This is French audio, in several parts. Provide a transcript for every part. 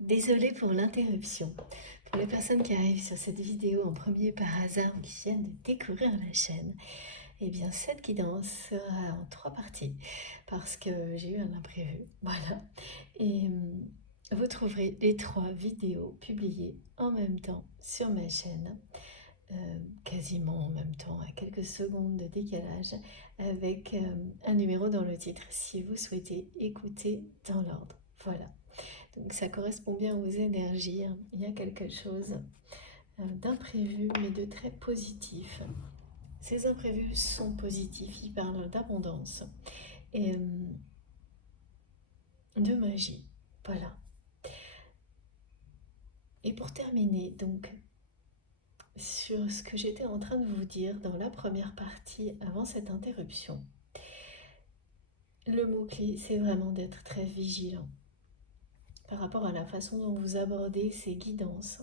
Désolée pour l'interruption. Pour les personnes qui arrivent sur cette vidéo en premier par hasard ou qui viennent de découvrir la chaîne, eh bien cette guidance sera en 3 parties parce que j'ai eu un imprévu. Voilà. Et vous trouverez les 3 vidéos publiées en même temps sur ma chaîne, quasiment en même temps, à quelques secondes de décalage, avec un numéro dans le titre si vous souhaitez écouter dans l'ordre. Voilà. Donc ça correspond bien aux énergies, hein. Il y a quelque chose d'imprévu mais de très positif. Ces imprévus sont positifs, ils parlent d'abondance et de magie. Voilà. Et pour terminer, donc, sur ce que j'étais en train de vous dire dans la première partie avant cette interruption, le mot-clé, c'est vraiment d'être très vigilant par rapport à la façon dont vous abordez ces guidances.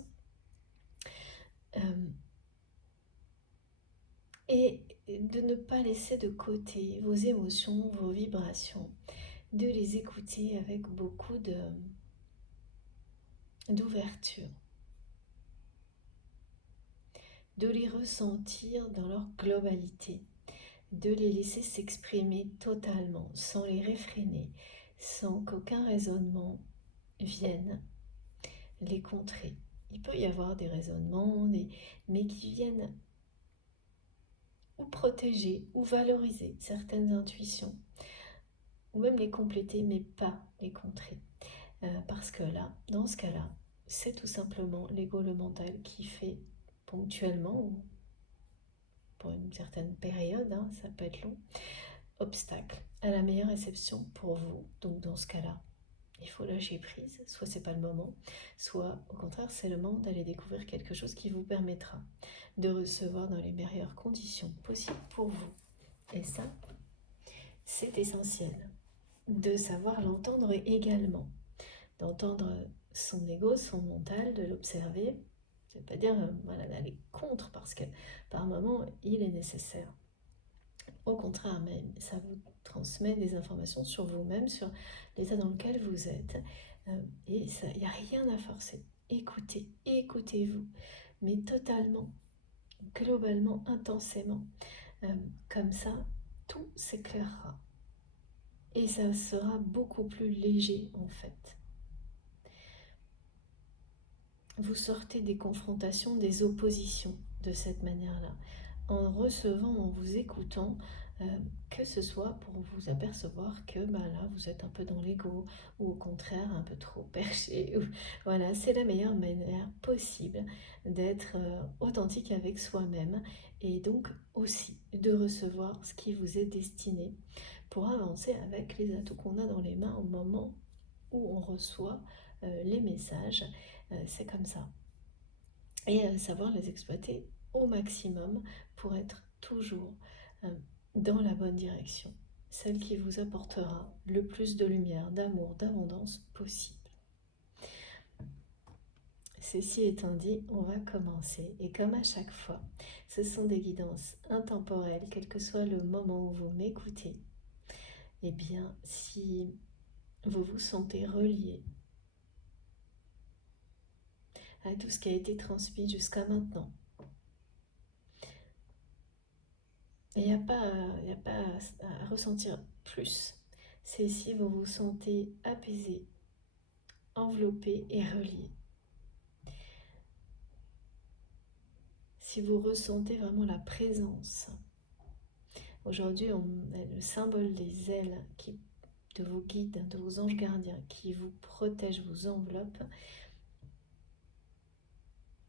Et de ne pas laisser de côté vos émotions, vos vibrations, de les écouter avec beaucoup d'ouverture, de les ressentir dans leur globalité, de les laisser s'exprimer totalement, sans les réfréner, sans qu'aucun raisonnement vienne les contrer. Il peut y avoir des raisonnements, mais qui viennent ou protéger ou valoriser certaines intuitions, ou même les compléter, mais pas les contrer. Parce que là, dans ce cas-là, c'est tout simplement l'ego, le mental qui fait ponctuellement, ou pour une certaine période, hein, ça peut être long, obstacle à la meilleure réception pour vous. Donc dans ce cas-là, il faut lâcher prise, soit c'est pas le moment, soit au contraire c'est le moment d'aller découvrir quelque chose qui vous permettra de recevoir dans les meilleures conditions possibles pour vous. Et ça, c'est essentiel de savoir l'entendre également, d'entendre son ego, son mental, de l'observer. Ça ne veut pas dire voilà, d'aller contre, parce que par moment, il est nécessaire. Au contraire, même, ça vous transmet des informations sur vous-même, sur l'état dans lequel vous êtes. Et il n'y a rien à forcer. Écoutez, écoutez-vous, mais totalement, globalement, intensément. Comme ça, tout s'éclairera. Et ça sera beaucoup plus léger, en fait. Vous sortez des confrontations, des oppositions de cette manière-là, en recevant, en vous écoutant, que ce soit pour vous apercevoir que là vous êtes un peu dans l'ego, ou au contraire un peu trop perché. Voilà, c'est la meilleure manière possible d'être authentique avec soi-même, et donc aussi de recevoir ce qui vous est destiné pour avancer avec les atouts qu'on a dans les mains au moment où on reçoit les messages. C'est comme ça. Et savoir les exploiter au maximum pour être toujours dans la bonne direction, celle qui vous apportera le plus de lumière, d'amour, d'abondance possible. Ceci étant dit, on va commencer, et comme à chaque fois, ce sont des guidances intemporelles, quel que soit le moment où vous m'écoutez. Eh bien, si vous vous sentez relié à tout ce qui a été transmis jusqu'à maintenant, il n'y a pas à ressentir plus. C'est si vous vous sentez apaisé, enveloppé et relié. Si vous ressentez vraiment la présence. Aujourd'hui, on a le symbole des ailes de vos guides, de vos anges gardiens qui vous protègent, vous enveloppent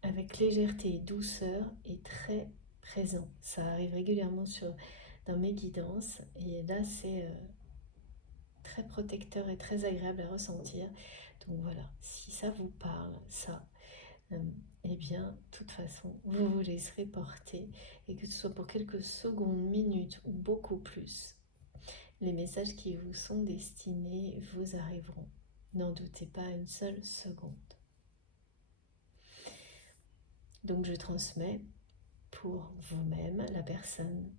avec légèreté et douceur et très présent. Ça arrive régulièrement dans mes guidances, et là c'est très protecteur et très agréable à ressentir. Donc voilà, si ça vous parle, ça, eh bien, de toute façon, vous vous laisserez porter, et que ce soit pour quelques secondes, minutes ou beaucoup plus, les messages qui vous sont destinés vous arriveront. N'en doutez pas une seule seconde. Donc je transmets pour vous-même, la personne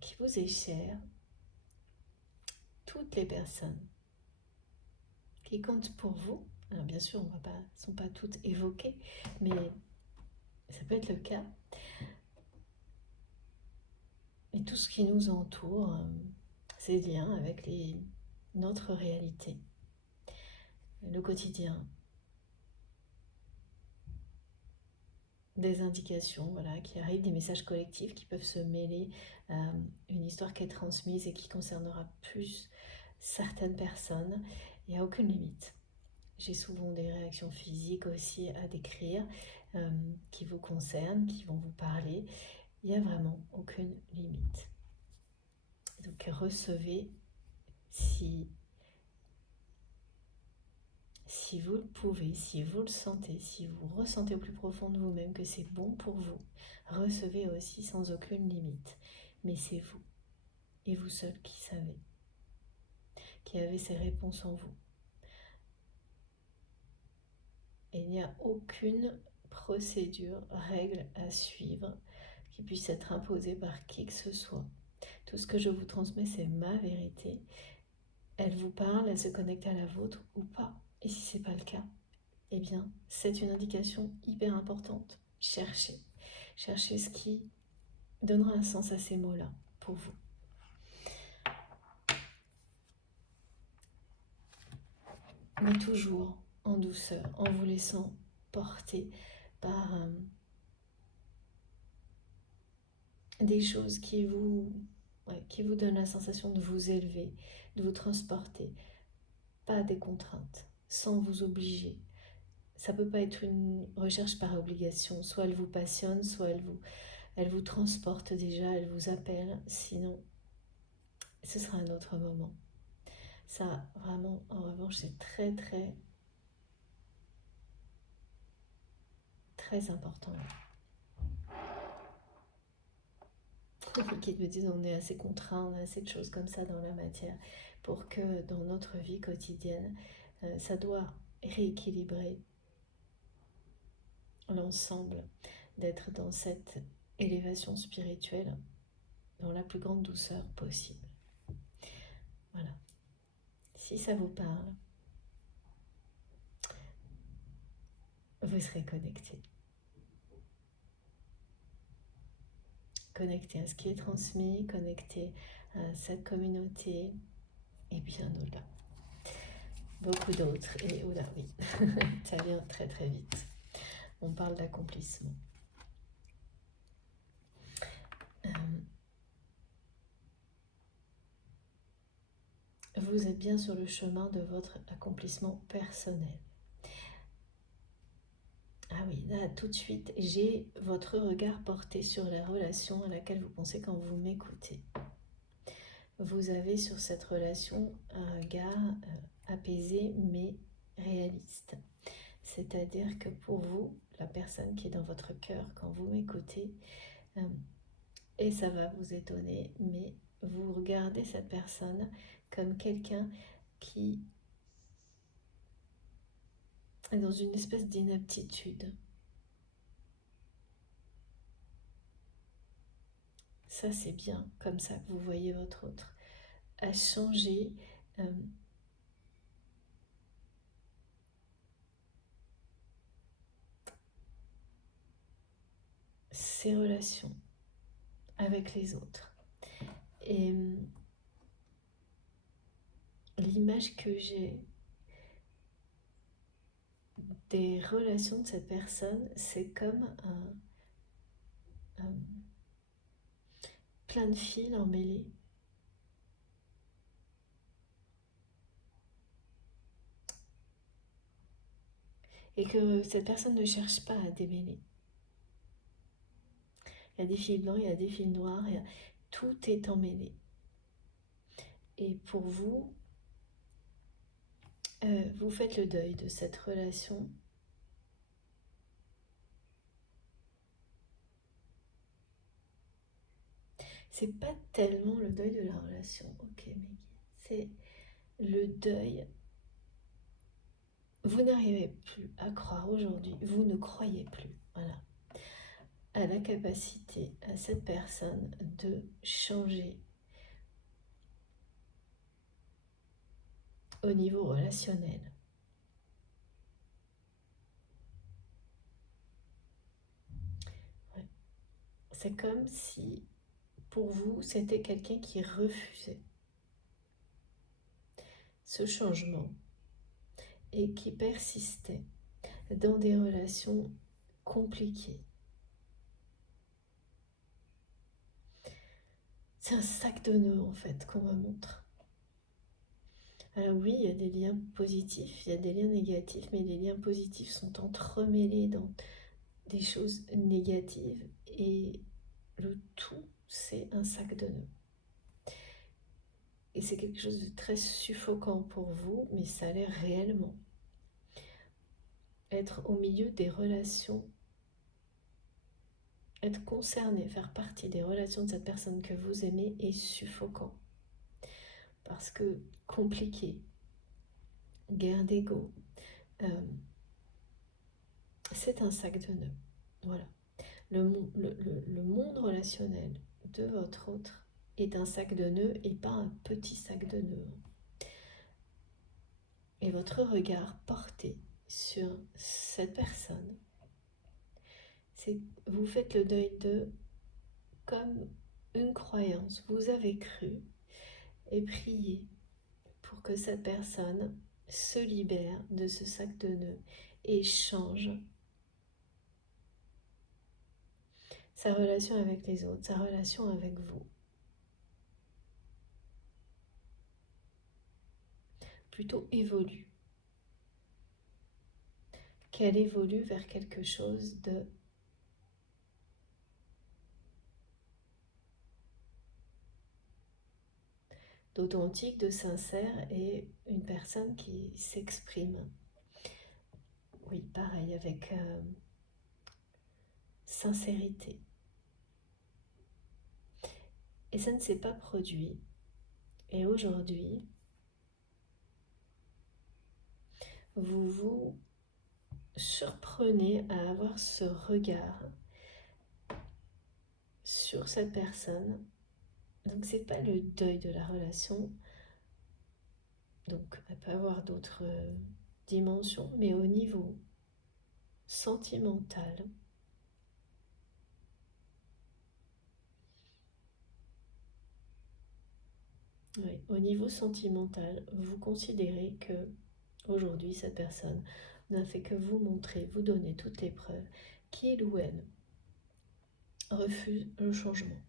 qui vous est chère, toutes les personnes qui comptent pour vous, Alors bien sûr, elles ne sont pas toutes évoquées, mais ça peut être le cas. Et tout ce qui nous entoure, ces liens avec notre réalité, le quotidien, des indications voilà, qui arrivent, des messages collectifs qui peuvent se mêler à une histoire qui est transmise et qui concernera plus certaines personnes. Il n'y a aucune limite. J'ai souvent des réactions physiques aussi à décrire qui vous concernent, qui vont vous parler. Il n'y a vraiment aucune limite. Donc recevez si vous le pouvez, si vous le sentez, si vous ressentez au plus profond de vous-même que c'est bon pour vous, recevez aussi sans aucune limite. Mais c'est vous, et vous seul qui savez, qui avez ces réponses en vous. Et il n'y a aucune procédure, règle à suivre qui puisse être imposée par qui que ce soit. Tout ce que je vous transmets, c'est ma vérité. Elle vous parle, elle se connecte à la vôtre ou pas. Et si ce n'est pas le cas, eh bien, c'est une indication hyper importante. Cherchez. Cherchez ce qui donnera un sens à ces mots-là pour vous. Mais toujours en douceur, en vous laissant porter par des choses qui vous donnent la sensation de vous élever, de vous transporter. Pas des contraintes, sans vous obliger. Ça peut pas être une recherche par obligation. Soit elle vous passionne, soit elle vous transporte déjà, elle vous appelle. Sinon, ce sera un autre moment. Ça, vraiment, en revanche, c'est très, très, très important. Qui me disent on est assez contraint, on a assez de choses comme ça dans la matière pour que dans notre vie quotidienne, ça doit rééquilibrer l'ensemble, d'être dans cette élévation spirituelle dans la plus grande douceur possible. Voilà. Si ça vous parle, vous serez connecté. Connecté à ce qui est transmis, connecté à cette communauté et bien au-delà. Beaucoup d'autres. Et oula, oui, ça vient très très vite. On parle d'accomplissement. Vous êtes bien sur le chemin de votre accomplissement personnel. Ah oui, là tout de suite, j'ai votre regard porté sur la relation à laquelle vous pensez quand vous m'écoutez. Vous avez sur cette relation un regard apaisé mais réaliste. C'est-à-dire que pour vous, la personne qui est dans votre cœur quand vous m'écoutez, et ça va vous étonner, mais vous regardez cette personne comme quelqu'un qui est dans une espèce d'inaptitude. Ça, c'est bien, comme ça que vous voyez votre autre, à changer ses relations avec les autres. Et l'image que j'ai des relations de cette personne, c'est comme plein de fils emmêlés. Et que cette personne ne cherche pas à démêler. Il y a des fils blancs, il y a des fils noirs, tout est emmêlé. Et pour vous, vous faites le deuil de cette relation. C'est pas tellement le deuil de la relation, ok, mais c'est le deuil. Vous n'arrivez plus à croire aujourd'hui, vous ne croyez plus, voilà, à la capacité à cette personne de changer au niveau relationnel. C'est comme si, pour vous, c'était quelqu'un qui refusait ce changement et qui persistait dans des relations compliquées. C'est un sac de nœuds en fait qu'on me montre. Alors oui, il y a des liens positifs, il y a des liens négatifs, mais les liens positifs sont entremêlés dans des choses négatives et le tout, c'est un sac de nœuds. Et c'est quelque chose de très suffocant pour vous, mais ça l'est réellement. Être au milieu des relations, être concerné, faire partie des relations de cette personne que vous aimez est suffocant. Parce que compliqué, guerre d'ego, c'est un sac de nœuds. Voilà. Le monde relationnel de votre autre est un sac de nœuds et pas un petit sac de nœuds. Et votre regard porté sur cette personne, c'est vous faites le deuil de comme une croyance. Vous avez cru et prié pour que cette personne se libère de ce sac de nœuds et change sa relation avec les autres, sa relation avec vous. Plutôt évolue. Qu'elle évolue vers quelque chose d'authentique, de sincère et une personne qui s'exprime. Oui, pareil, avec sincérité. Et ça ne s'est pas produit. Et aujourd'hui, vous vous surprenez à avoir ce regard sur cette personne. Donc c'est pas le deuil de la relation. Donc elle peut avoir d'autres dimensions, mais au niveau sentimental, oui, au niveau sentimental, vous considérez que aujourd'hui cette personne n'a fait que vous montrer, vous donner toutes les preuves qu'il ou elle refuse le changement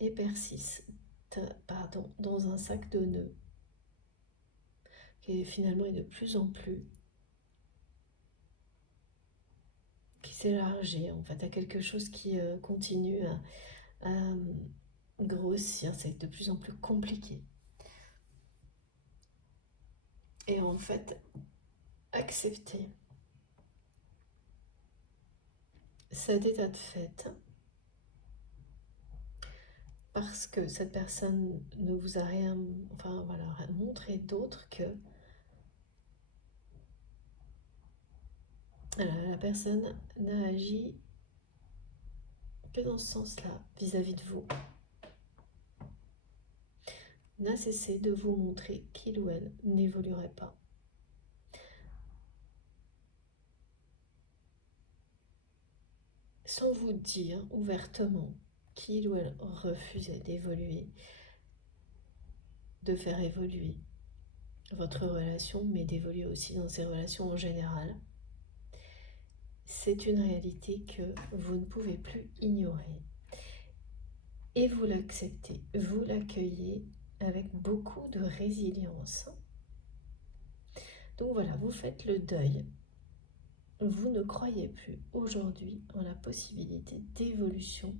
et persiste dans un sac de nœuds qui finalement est de plus en plus, qui s'élargit en fait à quelque chose qui continue à grossir, c'est de plus en plus compliqué. Et en fait, accepter cet état de fait parce que cette personne ne vous a rien, enfin voilà, montré d'autre que la personne n'a agi que dans ce sens-là vis-à-vis de vous, n'a cessé de vous montrer qu'il ou elle n'évoluerait pas. Sans vous dire ouvertement qu'il ou elle refusait d'évoluer, de faire évoluer votre relation, mais d'évoluer aussi dans ses relations en général. C'est une réalité que vous ne pouvez plus ignorer. Et vous l'acceptez, vous l'accueillez avec beaucoup de résilience. Donc voilà, vous faites le deuil. Vous ne croyez plus aujourd'hui en la possibilité d'évolution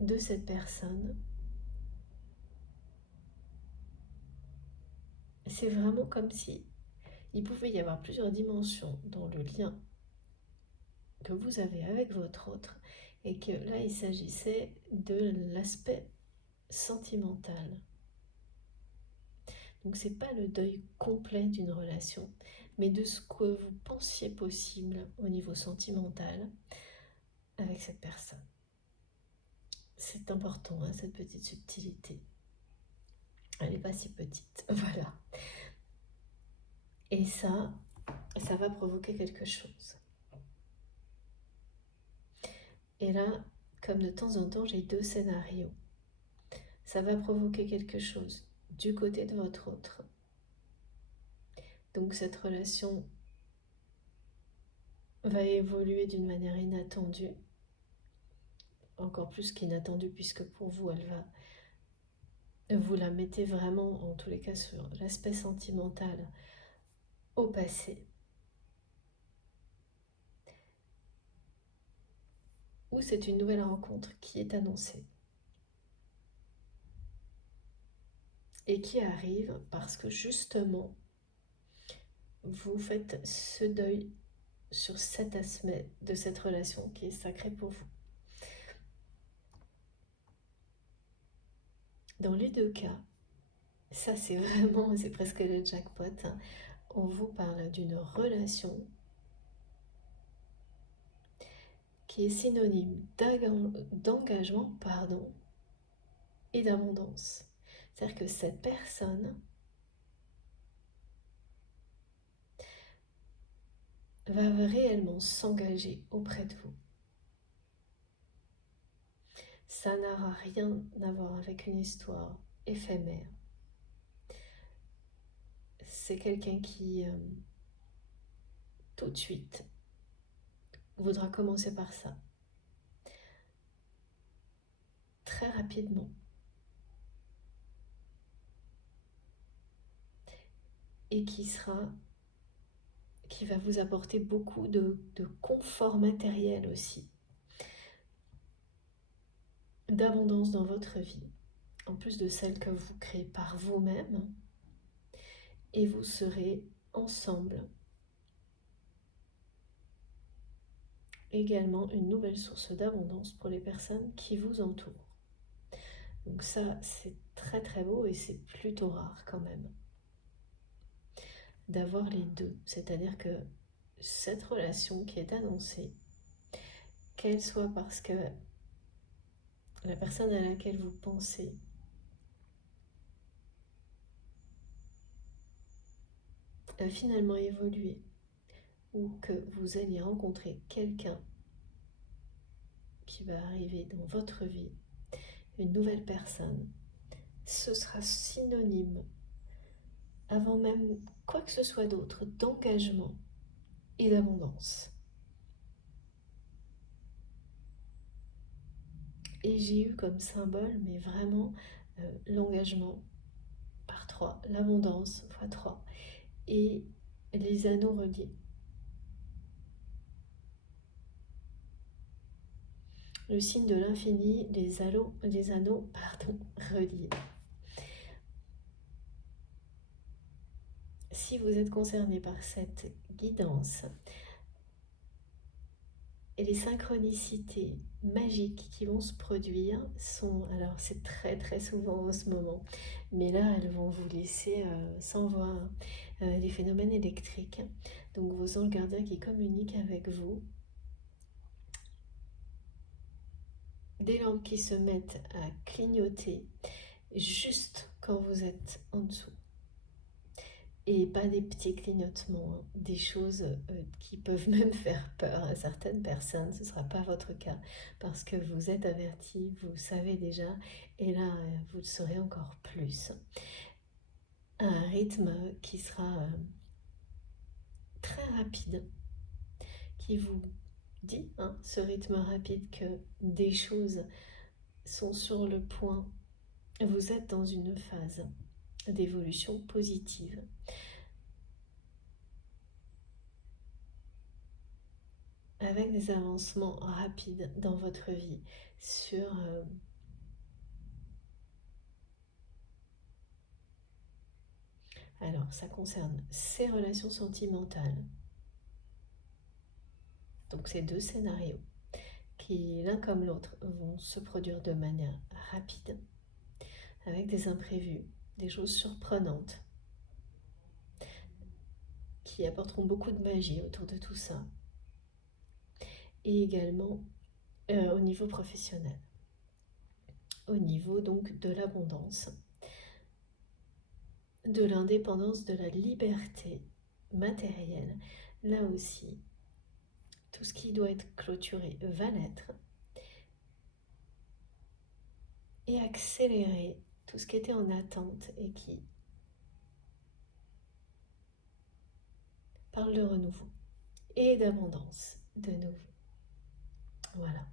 de cette personne. C'est vraiment comme si il pouvait y avoir plusieurs dimensions dans le lien que vous avez avec votre autre et que là il s'agissait de l'aspect sentimental. Donc c'est pas le deuil complet d'une relation, mais de ce que vous pensiez possible au niveau sentimental avec cette personne. C'est important, hein, cette petite subtilité. Elle n'est pas si petite, voilà. Et ça va provoquer quelque chose. Et là, comme de temps en temps, j'ai deux scénarios. Ça va provoquer quelque chose du côté de votre autre. Donc cette relation va évoluer d'une manière inattendue, encore plus qu'inattendue puisque pour vous, vous la mettez vraiment, en tous les cas sur l'aspect sentimental, au passé. Ou c'est une nouvelle rencontre qui est annoncée et qui arrive parce que justement, vous faites ce deuil sur cet aspect de cette relation qui est sacré pour vous. Dans les deux cas, ça c'est vraiment, c'est presque le jackpot, hein. On vous parle d'une relation qui est synonyme d'engagement, et d'abondance. C'est-à-dire que cette personne va réellement s'engager auprès de vous. Ça n'aura rien à voir avec une histoire éphémère. C'est quelqu'un qui, tout de suite, voudra commencer par ça. Très rapidement. Et qui va vous apporter beaucoup de confort matériel aussi. D'abondance dans votre vie. En plus de celle que vous créez par vous-même. Et vous serez ensemble également une nouvelle source d'abondance pour les personnes qui vous entourent. Donc ça, c'est très très beau et c'est plutôt rare quand même d'avoir les deux. C'est-à-dire que cette relation qui est annoncée, qu'elle soit parce que la personne à laquelle vous pensez a finalement évolué ou que vous alliez rencontrer quelqu'un qui va arriver dans votre vie, une nouvelle personne, ce sera synonyme, avant même quoi que ce soit d'autre, d'engagement et d'abondance. Et j'ai eu comme symbole, mais vraiment, l'engagement par 3, l'abondance fois 3, et les anneaux reliés. Le signe de l'infini, les anneaux, reliés. Si vous êtes concerné par cette guidance, et les synchronicités magiques qui vont se produire sont, alors c'est très très souvent en ce moment, mais là elles vont vous laisser sans voix, les phénomènes électriques, donc vos anges gardiens qui communiquent avec vous, des lampes qui se mettent à clignoter juste quand vous êtes en dessous. Et pas des petits clignotements, hein, des choses qui peuvent même faire peur à certaines personnes. Ce ne sera pas votre cas parce que vous êtes averti, vous savez déjà, et là vous le saurez encore plus. Un rythme qui sera très rapide, qui vous dit, hein, ce rythme rapide, que des choses sont sur le point. Vous êtes dans une phase d'évolution positive. Avec des avancements rapides dans votre vie sur alors ça concerne ces relations sentimentales, donc ces deux scénarios qui l'un comme l'autre vont se produire de manière rapide avec des imprévus, des choses surprenantes qui apporteront beaucoup de magie autour de tout ça, et également au niveau professionnel, au niveau donc de l'abondance, de l'indépendance, de la liberté matérielle. Là aussi, tout ce qui doit être clôturé va l'être. et accélérer tout ce qui était en attente et qui parle de renouveau et d'abondance de nouveau. Voilà,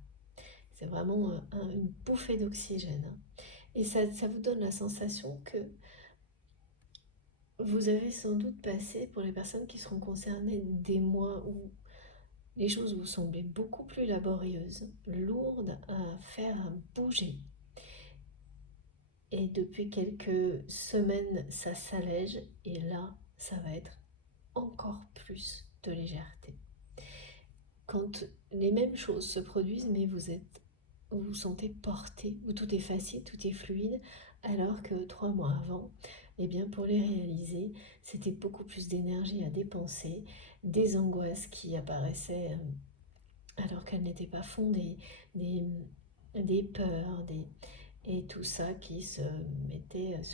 c'est vraiment une bouffée d'oxygène. Et ça vous donne la sensation que vous avez sans doute passé, pour les personnes qui seront concernées, des mois où les choses vous semblaient beaucoup plus laborieuses, lourdes à faire bouger. Et depuis quelques semaines, ça s'allège et là, ça va être encore plus de légèreté. Quand les mêmes choses se produisent, mais vous vous sentez porté, où tout est facile, tout est fluide, alors que 3 mois avant, eh bien pour les réaliser, c'était beaucoup plus d'énergie à dépenser, des angoisses qui apparaissaient alors qu'elles n'étaient pas fondées, des peurs, et tout ça qui se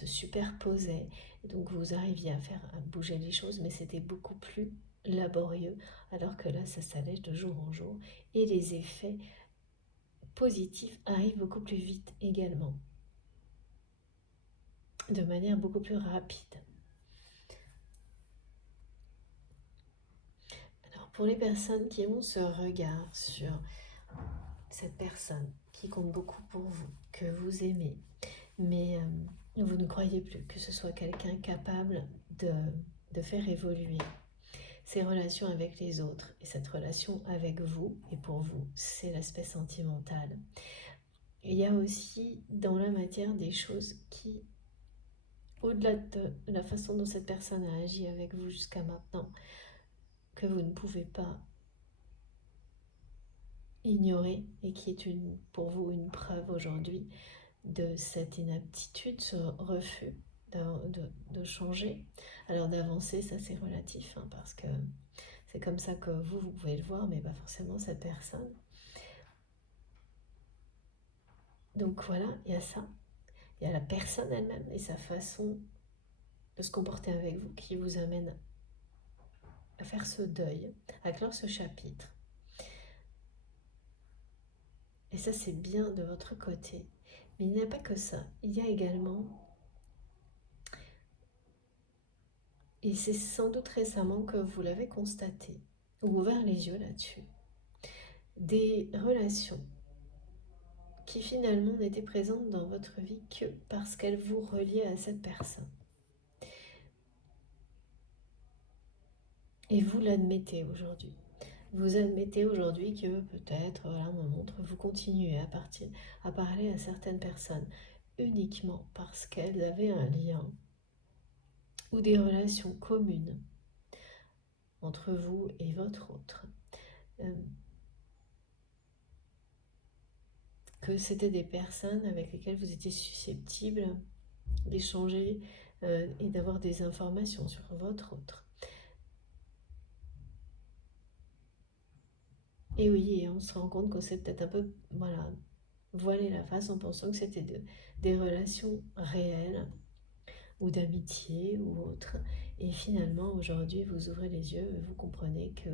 superposait. Et donc vous arriviez à bouger les choses, mais c'était beaucoup plus laborieux, alors que là, ça s'allège de jour en jour. Et les effets positifs arrivent beaucoup plus vite également, de manière beaucoup plus rapide. Alors pour les personnes qui ont ce regard sur cette personne qui compte beaucoup pour vous, que vous aimez, mais vous ne croyez plus que ce soit quelqu'un capable de faire évoluer ses relations avec les autres et cette relation avec vous et pour vous, c'est l'aspect sentimental. Il y a aussi dans la matière des choses qui, au-delà de la façon dont cette personne a agi avec vous jusqu'à maintenant, que vous ne pouvez pas ignorer et qui est pour vous une preuve aujourd'hui de cette inaptitude, ce refus de changer. Alors d'avancer, ça c'est relatif, hein, parce que c'est comme ça que vous pouvez le voir, mais pas forcément cette personne. Donc voilà, il y a ça. Il y a la personne elle-même et sa façon de se comporter avec vous qui vous amène à faire ce deuil, à clore ce chapitre. Et ça, c'est bien de votre côté. Mais il n'y a pas que ça. Il y a également, et c'est sans doute récemment que vous l'avez constaté, ou ouvert les yeux là-dessus, des relations qui finalement n'étaient présentes dans votre vie que parce qu'elles vous reliaient à cette personne. Et vous l'admettez aujourd'hui. Vous admettez aujourd'hui que peut-être, voilà, mon montre, vous continuez à parler à certaines personnes uniquement parce qu'elles avaient un lien ou des relations communes entre vous et votre autre. Que c'était des personnes avec lesquelles vous étiez susceptible d'échanger et d'avoir des informations sur votre autre. Et oui, et on se rend compte qu'on s'est peut-être un peu, voilà, voilé la face en pensant que c'était des relations réelles ou d'amitié ou autre. Et finalement, aujourd'hui, vous ouvrez les yeux et vous comprenez que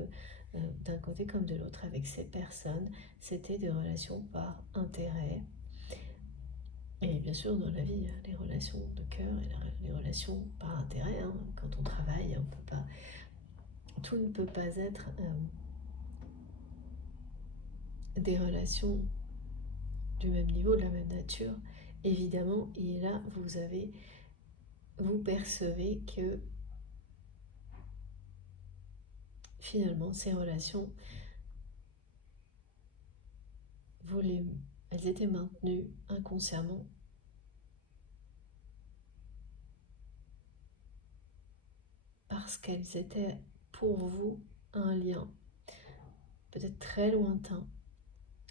d'un côté comme de l'autre, avec ces personnes, c'était des relations par intérêt. Et bien sûr, dans la vie, les relations de cœur et les relations par intérêt, hein. Quand on travaille, on peut pas, tout ne peut pas être des relations du même niveau, de la même nature, évidemment. Et là, vous percevez que finalement, ces relations, elles étaient maintenues inconsciemment parce qu'elles étaient pour vous un lien, peut-être très lointain,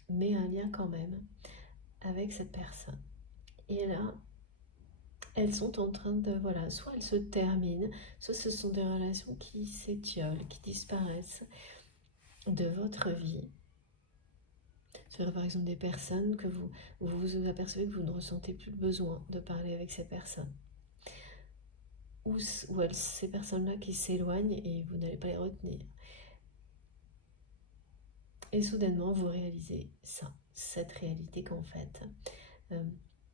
mais un lien quand même avec cette personne. Et là, elles sont en train de, voilà, soit elles se terminent, soit ce sont des relations qui s'étiolent, qui disparaissent de votre vie. Ce serait par exemple des personnes que vous apercevez que vous ne ressentez plus le besoin de parler avec ces personnes. Ou ces personnes-là qui s'éloignent et vous n'allez pas les retenir. Et soudainement, vous réalisez ça, cette réalité qu'en fait,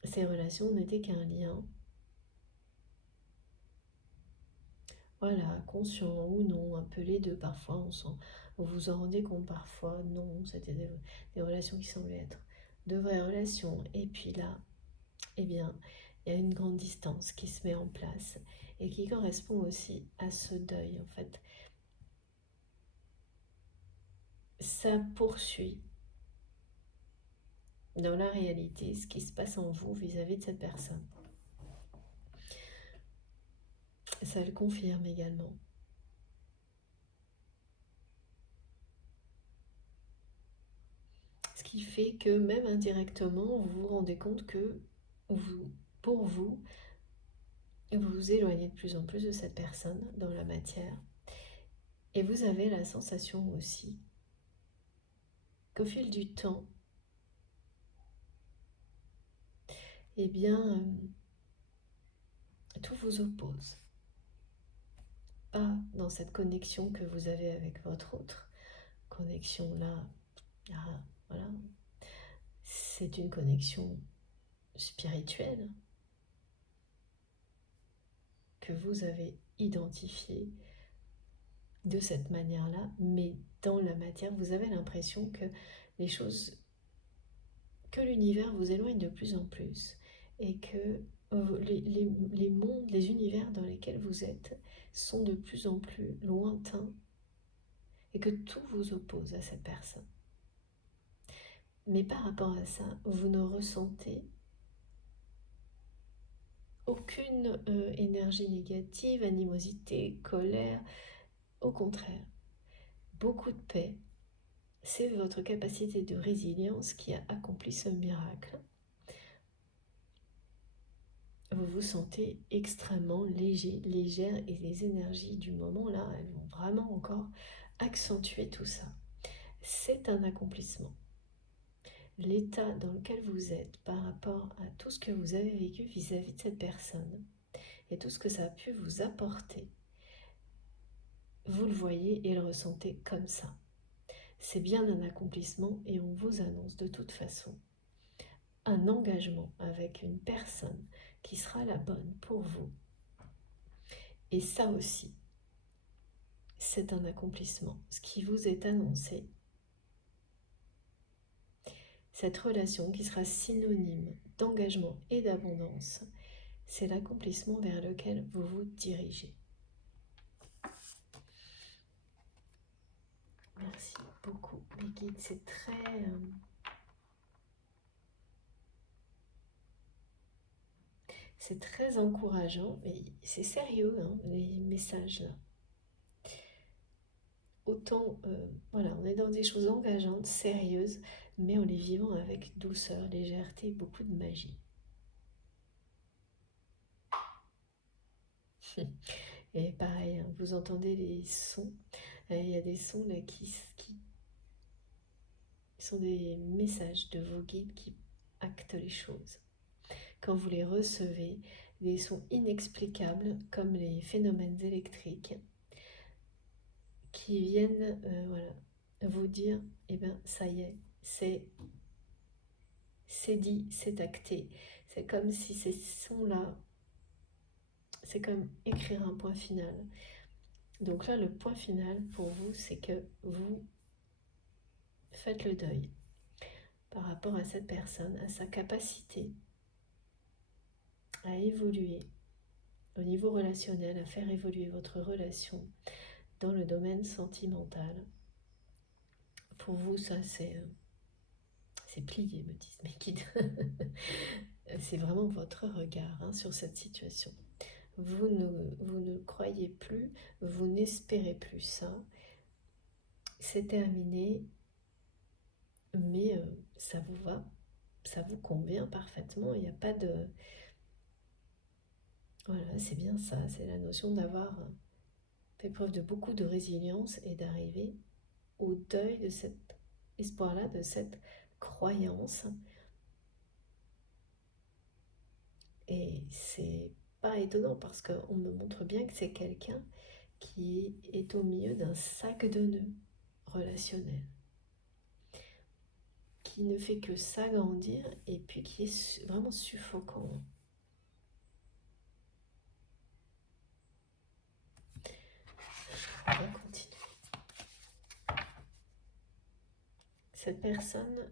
ces relations n'étaient qu'un lien, voilà, conscient ou non, un peu les deux. Parfois, vous vous en rendez compte, parfois non, c'était des relations qui semblaient être de vraies relations. Et puis là, eh bien, il y a une grande distance qui se met en place et qui correspond aussi à ce deuil, en fait. Ça poursuit dans la réalité ce qui se passe en vous vis-à-vis de cette personne. Ça le confirme également. Ce qui fait que même indirectement, vous vous rendez compte que pour vous, vous vous éloignez de plus en plus de cette personne dans la matière. Et vous avez la sensation aussi qu'au fil du temps, eh bien, tout vous oppose. Pas dans cette connexion que vous avez avec votre autre. Connexion là, voilà. C'est une connexion spirituelle que vous avez identifiée de cette manière-là, mais dans la matière, vous avez l'impression que les choses, que l'univers vous éloigne de plus en plus et que les mondes, les univers dans lesquels vous êtes sont de plus en plus lointains et que tout vous oppose à cette personne. Mais par rapport à ça, vous ne ressentez aucune énergie négative, animosité, colère. Au contraire, beaucoup de paix. C'est votre capacité de résilience qui a accompli ce miracle. Vous vous sentez extrêmement léger, légère, et les énergies du moment là, elles vont vraiment encore accentuer tout ça. C'est un accomplissement. L'état dans lequel vous êtes par rapport à tout ce que vous avez vécu vis-à-vis de cette personne et tout ce que ça a pu vous apporter, vous le voyez et le ressentez comme ça. C'est bien un accomplissement et on vous annonce de toute façon un engagement avec une personne qui sera la bonne pour vous. Et ça aussi, c'est un accomplissement. Ce qui vous est annoncé, cette relation qui sera synonyme d'engagement et d'abondance, c'est l'accomplissement vers lequel vous vous dirigez. Merci beaucoup, mes guides. C'est très encourageant, mais c'est sérieux, hein, les messages là. Autant, voilà, on est dans des choses engageantes, sérieuses, mais en les vivant avec douceur, légèreté, beaucoup de magie. Et pareil, hein, vous entendez les sons, il y a des sons là qui sont des messages de vos guides qui actent les choses. Quand vous les recevez, des sons inexplicables comme les phénomènes électriques qui viennent voilà, vous dire, eh bien ça y est, c'est dit, c'est acté. C'est comme si ces sons-là, c'est comme écrire un point final. Donc là, le point final pour vous, c'est que vous faites le deuil par rapport à cette personne, à sa capacité à évoluer au niveau relationnel, à faire évoluer votre relation dans le domaine sentimental. Pour vous, ça c'est plié, me disent mes guides. C'est vraiment votre regard hein, sur cette situation. Vous ne croyez plus, vous n'espérez plus ça. C'est terminé, mais ça vous va, ça vous convient parfaitement. Il n'y a pas de... Voilà, c'est bien ça, c'est la notion d'avoir fait preuve de beaucoup de résilience et d'arriver au deuil de cet espoir-là, de cette croyance. Et c'est pas étonnant parce qu'on me montre bien que c'est quelqu'un qui est au milieu d'un sac de nœuds relationnel, qui ne fait que s'agrandir et puis qui est vraiment suffocant. On va continuer. Cette personne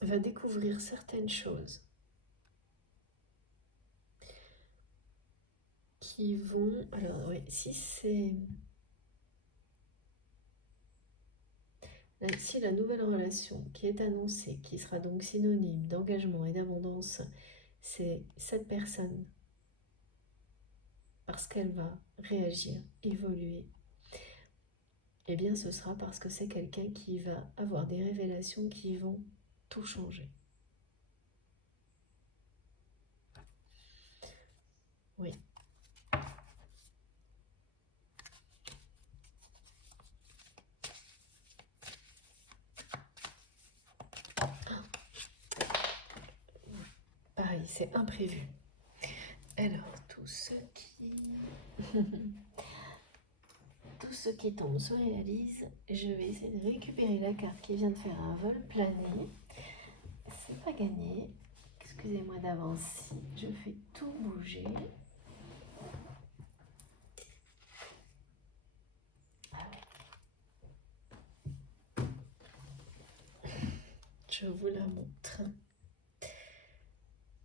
va découvrir certaines choses qui vont... Alors oui, si la nouvelle relation qui est annoncée, qui sera donc synonyme d'engagement et d'abondance, c'est cette personne, parce qu'elle va réagir, évoluer, eh bien ce sera parce que c'est quelqu'un qui va avoir des révélations qui vont tout changer. Oui. Pareil, c'est imprévu. Alors, tout ce qui tombe se réalise. Je vais essayer de récupérer la carte qui vient de faire un vol plané. C'est pas gagné. Excusez-moi d'avance si je fais tout bouger. Je vous la montre.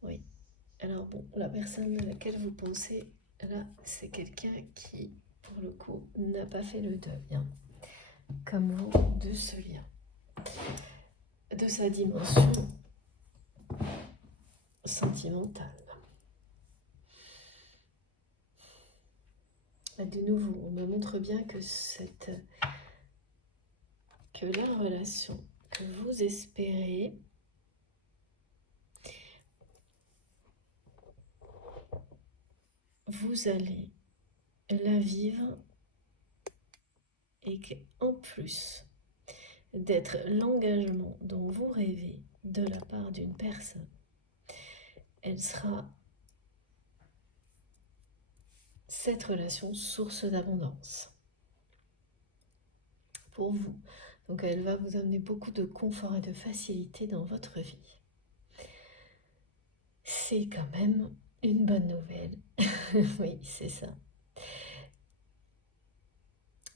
Oui. Alors bon, la personne à laquelle vous pensez, là, c'est quelqu'un qui, pour le coup, n'a pas fait le deuil, hein, comme vous, de ce lien, de sa dimension sentimentale. De nouveau, on me montre bien que la relation que vous espérez vous allez la vivre et qu'en plus d'être l'engagement dont vous rêvez de la part d'une personne, elle sera cette relation source d'abondance pour vous. Donc elle va vous amener beaucoup de confort et de facilité dans votre vie. C'est quand même une bonne nouvelle. Oui, c'est ça.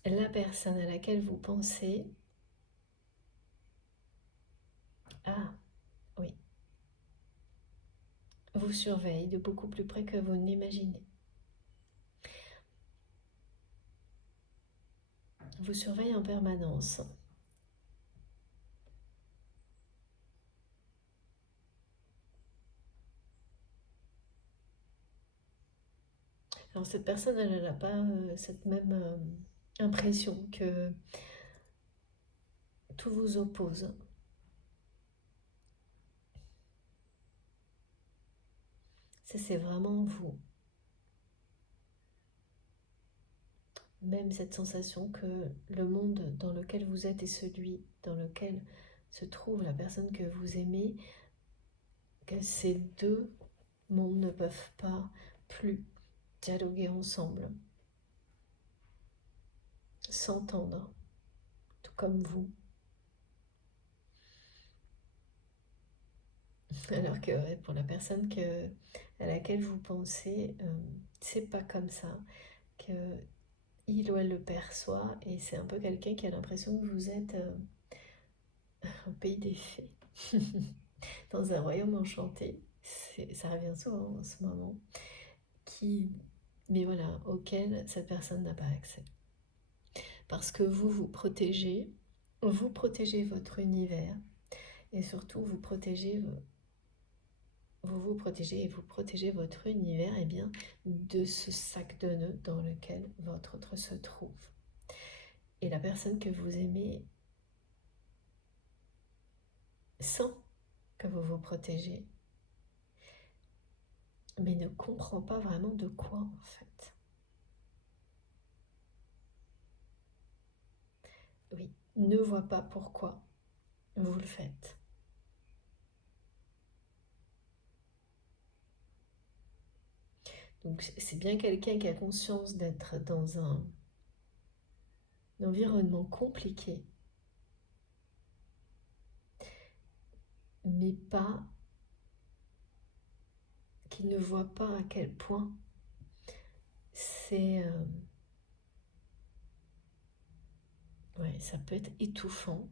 La personne à laquelle vous pensez, ah oui, vous surveille de beaucoup plus près que vous n'imaginez. Vous surveille en permanence. Alors cette personne, elle n'a pas cette même impression que tout vous oppose. C'est vraiment vous. Même cette sensation que le monde dans lequel vous êtes et celui dans lequel se trouve la personne que vous aimez, que ces deux mondes ne peuvent pas plus dialoguer ensemble, s'entendre, tout comme vous. Alors que ouais, pour la personne à laquelle vous pensez, c'est pas comme ça, que il ou elle le perçoit, et c'est un peu quelqu'un qui a l'impression que vous êtes au pays des fées, dans un royaume enchanté. Ça revient souvent en ce moment, mais voilà, auquel cette personne n'a pas accès. Parce que vous protégez votre univers, et surtout vous protégez et vous protégez votre univers de ce sac de nœuds dans lequel votre autre se trouve. Et la personne que vous aimez sent que vous vous protégez, mais ne comprend pas vraiment de quoi en fait. Oui, ne voit pas pourquoi vous le faites. Donc c'est bien quelqu'un qui a conscience d'être dans un environnement compliqué, mais pas, qui ne voient pas à quel point c'est... ouais, ça peut être étouffant.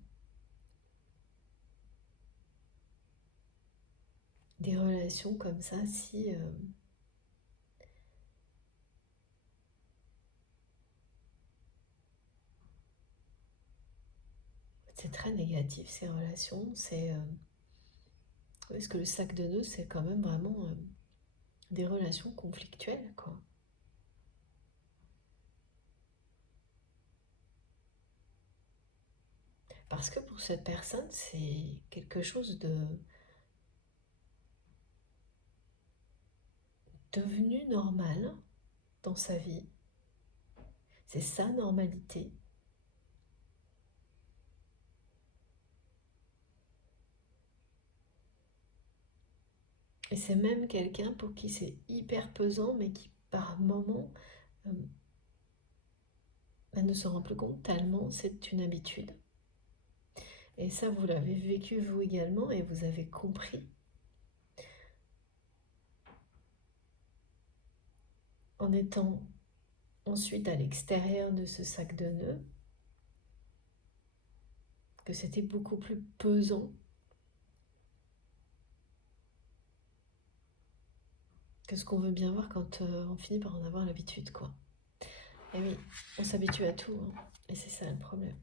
Des relations comme ça, si... c'est très négatif ces relations, c'est... parce que le sac de nœuds, c'est quand même vraiment des relations conflictuelles, quoi. Parce que pour cette personne, c'est quelque chose de devenu normal dans sa vie. C'est sa normalité. Et c'est même quelqu'un pour qui c'est hyper pesant, mais qui par moments euh, ne se rend plus compte tellement c'est une habitude. Et ça, vous l'avez vécu vous également et vous avez compris en étant ensuite à l'extérieur de ce sac de nœuds que c'était beaucoup plus pesant que ce qu'on veut bien voir quand on finit par en avoir l'habitude, quoi. Et oui, on s'habitue à tout, hein, et c'est ça le problème.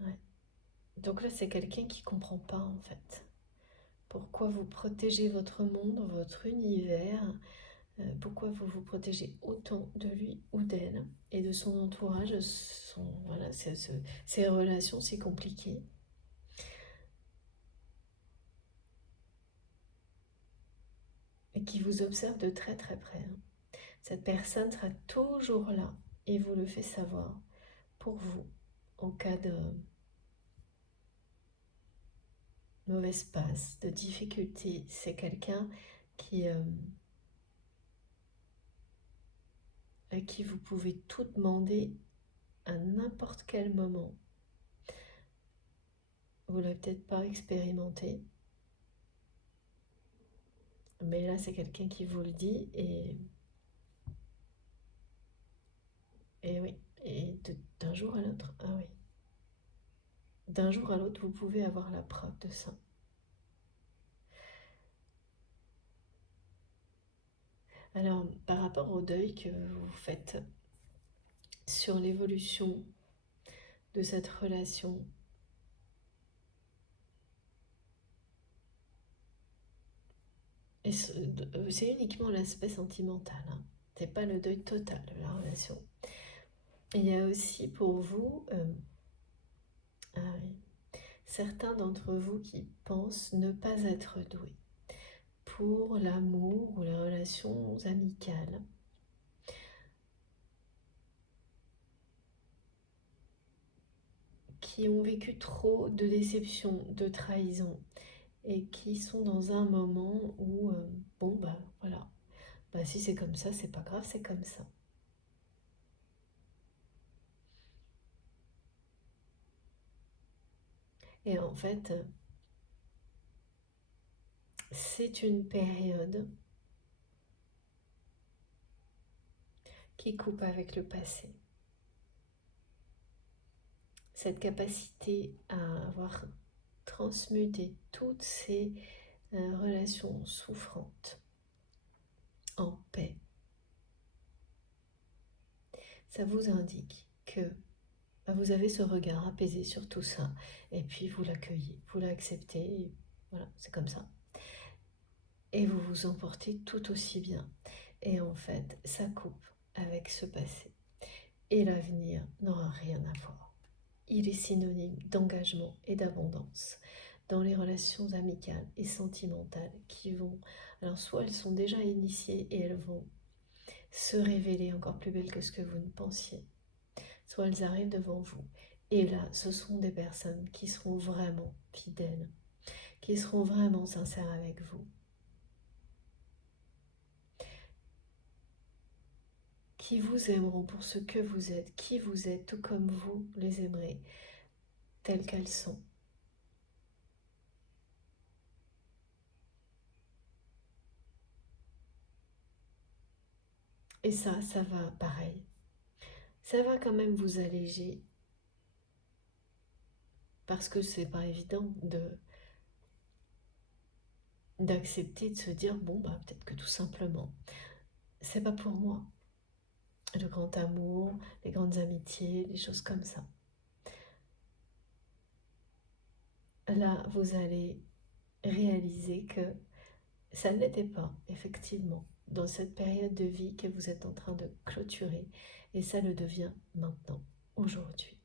Ouais. Donc là, c'est quelqu'un qui comprend pas en fait. Pourquoi vous protégez votre monde, votre univers, pourquoi vous vous protégez autant de lui ou d'elle et de son entourage, voilà, ces relations si compliquées. Et qui vous observe de très très près, hein. Cette personne sera toujours là et vous le fait savoir pour vous en cas de mauvaise passe, de difficulté. C'est quelqu'un qui, à qui vous pouvez tout demander à n'importe quel moment. Vous ne l'avez peut-être pas expérimenté, mais là c'est quelqu'un qui vous le dit et oui, et d'un jour à l'autre, ah oui, d'un jour à l'autre vous pouvez avoir la preuve de ça. Alors par rapport au deuil que vous faites sur l'évolution de cette relation, et c'est uniquement l'aspect sentimental, hein. C'est pas le deuil total de la relation. Il y a aussi pour vous, ah oui, certains d'entre vous qui pensent ne pas être doués pour l'amour ou les relations amicales, qui ont vécu trop de déceptions, de trahisons et qui sont dans un moment où, bon bah voilà, bah si c'est comme ça, c'est pas grave, c'est comme ça. Et en fait, c'est une période qui coupe avec le passé. Cette capacité à avoir transmuté toutes ces relations souffrantes en paix, ça vous indique que vous avez ce regard apaisé sur tout ça et puis vous l'accueillez, vous l'acceptez, voilà, c'est comme ça. Et vous vous emportez tout aussi bien. Et en fait, ça coupe avec ce passé. Et l'avenir n'aura rien à voir. Il est synonyme d'engagement et d'abondance dans les relations amicales et sentimentales qui vont, alors soit elles sont déjà initiées et elles vont se révéler encore plus belles que ce que vous ne pensiez, soit elles arrivent devant vous. Et là, ce sont des personnes qui seront vraiment fidèles, qui seront vraiment sincères avec vous, qui vous aimeront pour ce que vous êtes, qui vous êtes, tout comme vous les aimerez. telles qu'elles sont. Et ça va pareil. Ça va quand même vous alléger parce que c'est pas évident d'accepter de se dire bon bah peut-être que tout simplement c'est pas pour moi. Le grand amour, les grandes amitiés, les choses comme ça. Là, vous allez réaliser que ça ne l'était pas, effectivement, dans cette période de vie que vous êtes en train de clôturer. Et ça le devient maintenant, aujourd'hui.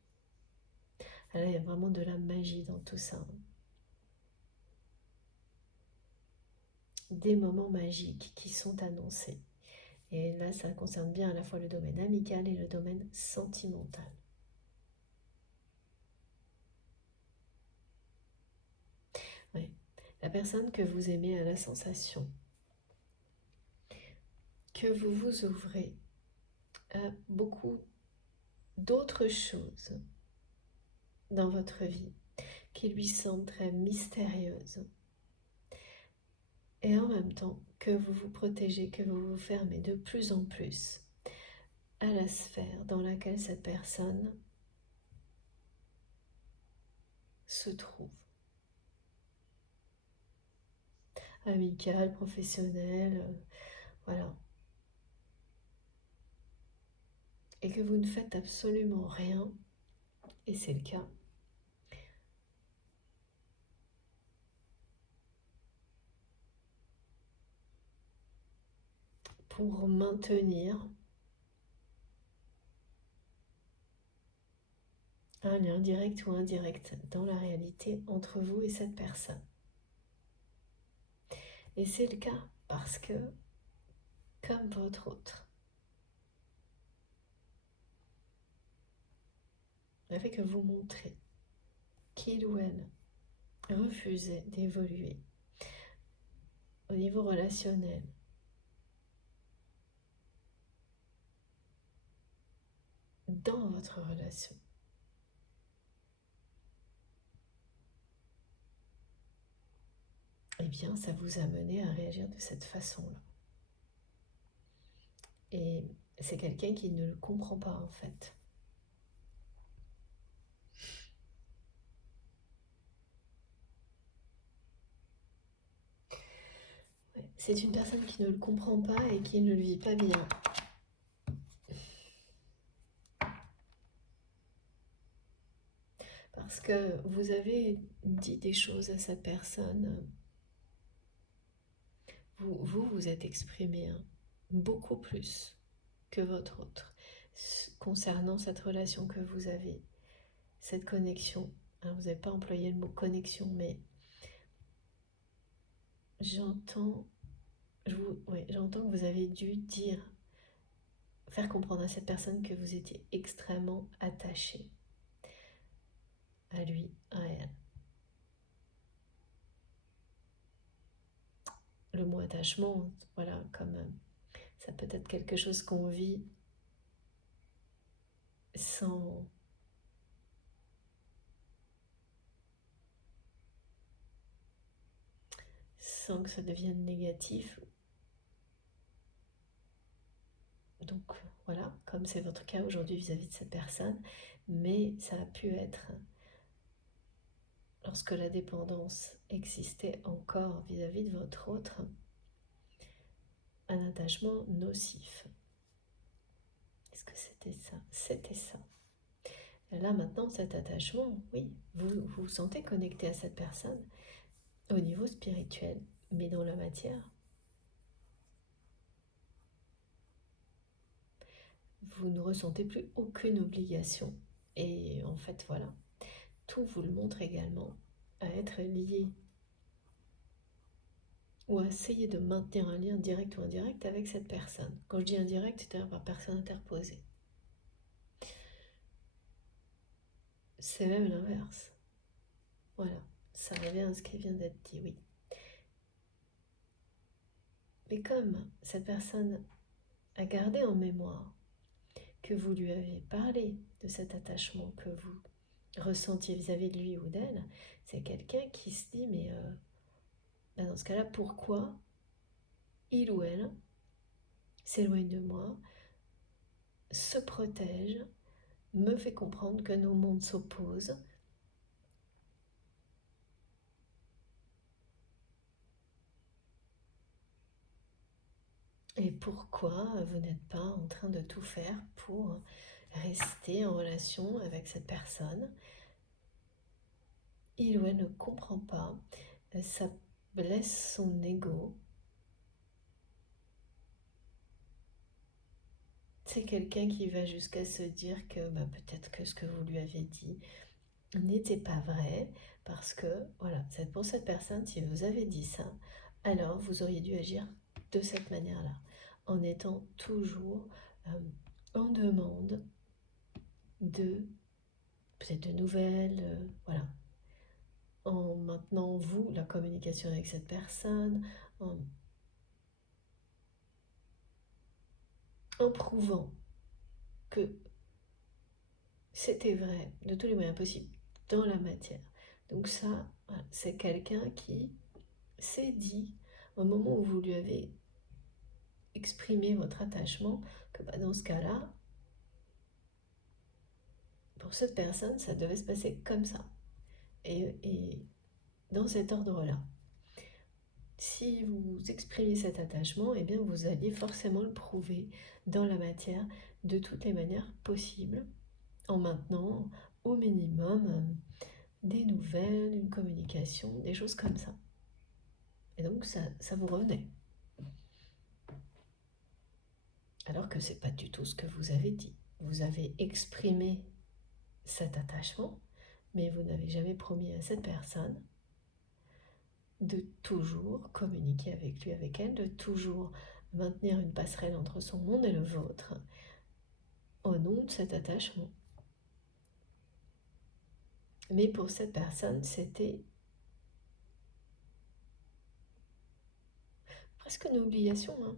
Là, il y a vraiment de la magie dans tout ça. Des moments magiques qui sont annoncés. Et là, ça concerne bien à la fois le domaine amical et le domaine sentimental. Oui. La personne que vous aimez a la sensation que vous vous ouvrez à beaucoup d'autres choses dans votre vie qui lui semblent très mystérieuses. Et en même temps que vous vous protégez, que vous vous fermez de plus en plus à la sphère dans laquelle cette personne se trouve. Amicale, professionnelle, voilà. Et que vous ne faites absolument rien, et c'est le cas, pour maintenir un lien direct ou indirect dans la réalité entre vous et cette personne. Et c'est le cas parce que, comme votre autre, le fait que vous montrez qu'il ou elle refusait d'évoluer au niveau relationnel, dans votre relation, eh bien, ça vous a mené à réagir de cette façon-là. Et c'est quelqu'un qui ne le comprend pas, en fait. Ouais. C'est une personne qui ne le comprend pas et qui ne le vit pas bien. Parce que vous avez dit des choses à cette personne. Vous êtes exprimé beaucoup plus que votre autre concernant cette relation que vous avez, cette connexion. Alors, vous n'avez pas employé le mot connexion, mais j'entends que vous avez dû faire comprendre à cette personne que vous étiez extrêmement attaché à lui, à elle. Le mot attachement, voilà, comme ça peut être quelque chose qu'on vit sans que ça devienne négatif. Donc voilà, comme c'est votre cas aujourd'hui vis-à-vis de cette personne, mais ça a pu être, lorsque la dépendance existait encore vis-à-vis de votre autre, un attachement nocif. Est-ce que c'était ça? C'était ça. Et là maintenant, cet attachement, oui, vous vous sentez connecté à cette personne au niveau spirituel, mais dans la matière, vous ne ressentez plus aucune obligation. Et en fait, voilà, tout vous le montre également à être lié ou à essayer de maintenir un lien direct ou indirect avec cette personne. Quand je dis indirect, c'est-à-dire par personne interposée. C'est même l'inverse. Voilà, ça revient à ce qui vient d'être dit, oui. Mais comme cette personne a gardé en mémoire que vous lui avez parlé de cet attachement que vous ressenti vis-à-vis de lui ou d'elle, c'est quelqu'un qui se dit, mais ben dans ce cas-là, pourquoi il ou elle s'éloigne de moi, se protège, me fait comprendre que nos mondes s'opposent, et pourquoi vous n'êtes pas en train de tout faire pour rester en relation avec cette personne. Il ou elle ne comprend pas, ça blesse son ego. C'est quelqu'un qui va jusqu'à se dire que bah, peut-être que ce que vous lui avez dit n'était pas vrai, parce que voilà, pour cette personne, si vous avez dit ça, alors vous auriez dû agir de cette manière-là, en étant toujours en demande de peut-être de nouvelles, voilà, en maintenant vous la communication avec cette personne, en prouvant que c'était vrai de tous les moyens possibles dans la matière. Donc ça, voilà, c'est quelqu'un qui s'est dit, au moment où vous lui avez exprimé votre attachement, que bah, dans ce cas-là, pour cette personne, ça devait se passer comme ça. Et dans cet ordre-là. Si vous exprimez cet attachement, eh bien vous alliez forcément le prouver dans la matière de toutes les manières possibles, en maintenant au minimum des nouvelles, une communication, des choses comme ça. Et donc ça vous revenait. Alors que c'est pas du tout ce que vous avez dit. Vous avez exprimé cet attachement, mais vous n'avez jamais promis à cette personne de toujours communiquer avec lui, avec elle, de toujours maintenir une passerelle entre son monde et le vôtre, au nom de cet attachement. Mais pour cette personne, c'était presque une obligation. Hein.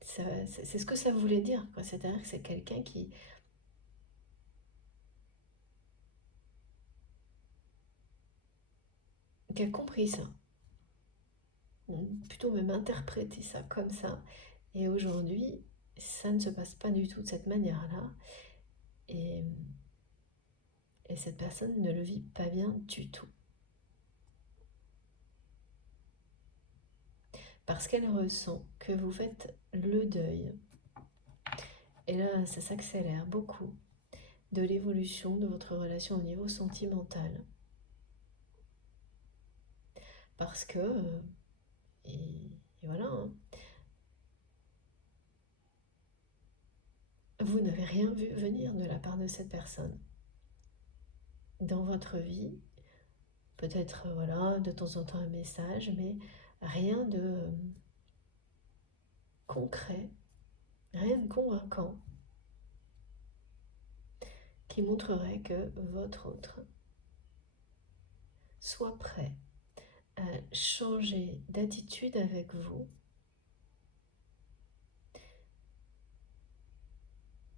C'est ce que ça voulait dire. C'est-à-dire que c'est quelqu'un qui a compris ça. Ou plutôt même interprété ça comme ça. Et aujourd'hui, ça ne se passe pas du tout de cette manière-là. Et, et cette personne ne le vit pas bien du tout. Parce qu'elle ressent que vous faites le deuil. Et là, ça s'accélère beaucoup de l'évolution de votre relation au niveau sentimental. Parce que, et voilà, hein, vous n'avez rien vu venir de la part de cette personne. Dans votre vie, peut-être voilà, de temps en temps un message, mais rien de concret, rien de convaincant qui montrerait que votre autre soit prêt à changer d'attitude avec vous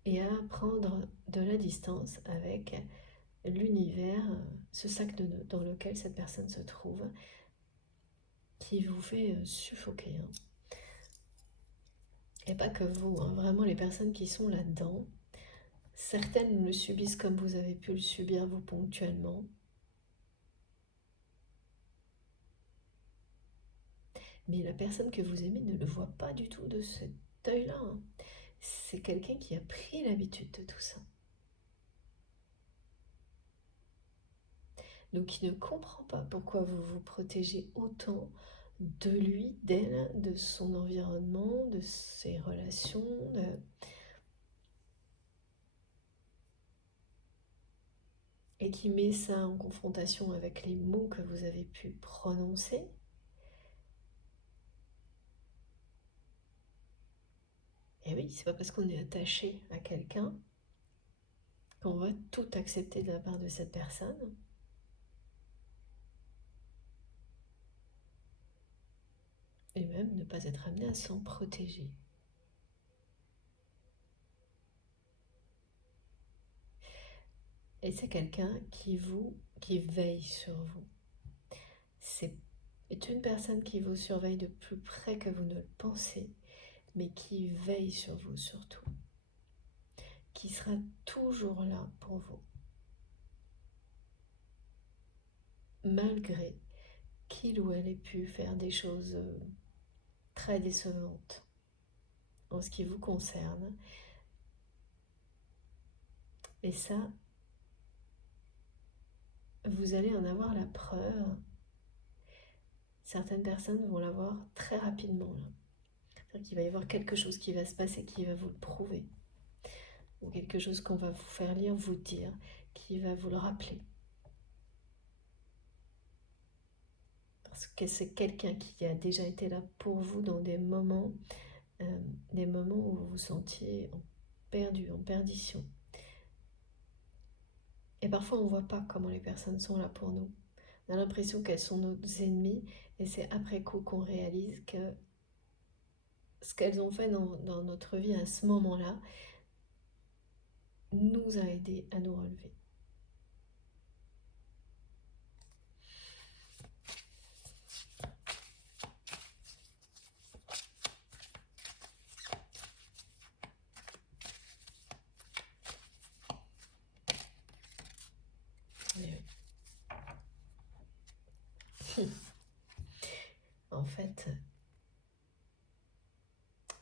et à prendre de la distance avec l'univers, ce sac de nœuds dans lequel cette personne se trouve, qui vous fait suffoquer. Hein. Et pas que vous, hein, vraiment les personnes qui sont là-dedans, certaines le subissent comme vous avez pu le subir vous ponctuellement. Mais la personne que vous aimez ne le voit pas du tout de cet œil-là. Hein. C'est quelqu'un qui a pris l'habitude de tout ça. Donc il ne comprend pas pourquoi vous vous protégez autant de lui, d'elle, de son environnement, de ses relations, et qui met ça en confrontation avec les mots que vous avez pu prononcer. Et oui, c'est pas parce qu'on est attaché à quelqu'un qu'on va tout accepter de la part de cette personne. Et même ne pas être amené à s'en protéger. Et c'est quelqu'un qui veille sur vous. C'est une personne qui vous surveille de plus près que vous ne le pensez, mais qui veille sur vous surtout, qui sera toujours là pour vous, malgré qu'il ou elle ait pu faire des choses très décevantes en ce qui vous concerne. Et ça, vous allez en avoir la preuve. Certaines personnes vont l'avoir très rapidement là. C'est-à-dire qu'il va y avoir quelque chose qui va se passer qui va vous le prouver. Ou quelque chose qu'on va vous faire lire, vous dire, qui va vous le rappeler. Parce que c'est quelqu'un qui a déjà été là pour vous dans des moments où vous vous sentiez perdu, en perdition. Et parfois on ne voit pas comment les personnes sont là pour nous. On a l'impression qu'elles sont nos ennemis, et c'est après coup qu'on réalise que ce qu'elles ont fait dans notre vie à ce moment-là nous a aidés à nous relever. En fait,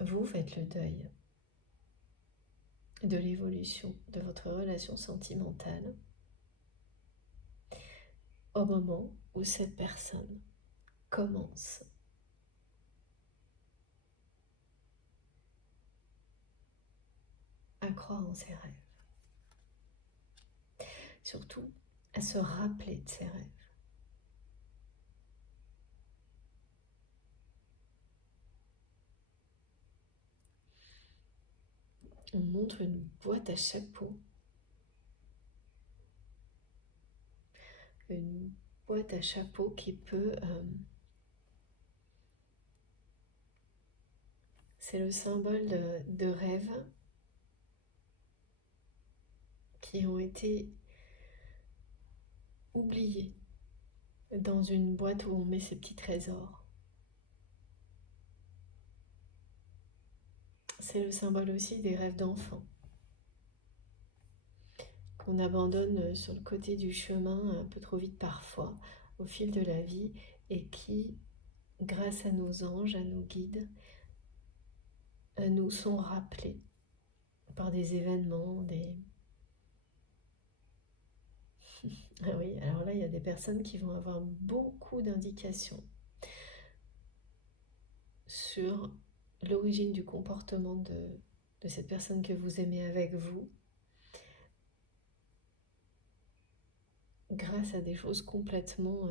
vous faites le deuil de l'évolution de votre relation sentimentale au moment où cette personne commence à croire en ses rêves. Surtout, à se rappeler de ses rêves. On montre une boîte à chapeaux. Une boîte à chapeaux qui peut... c'est le symbole de rêves qui ont été oubliés dans une boîte où on met ses petits trésors. C'est le symbole aussi des rêves d'enfants qu'on abandonne sur le côté du chemin un peu trop vite parfois au fil de la vie, et qui, grâce à nos anges, à nos guides, nous sont rappelés par des événements, Ah oui, alors là, il y a des personnes qui vont avoir beaucoup d'indications sur l'origine du comportement de cette personne que vous aimez avec vous, grâce à des choses complètement...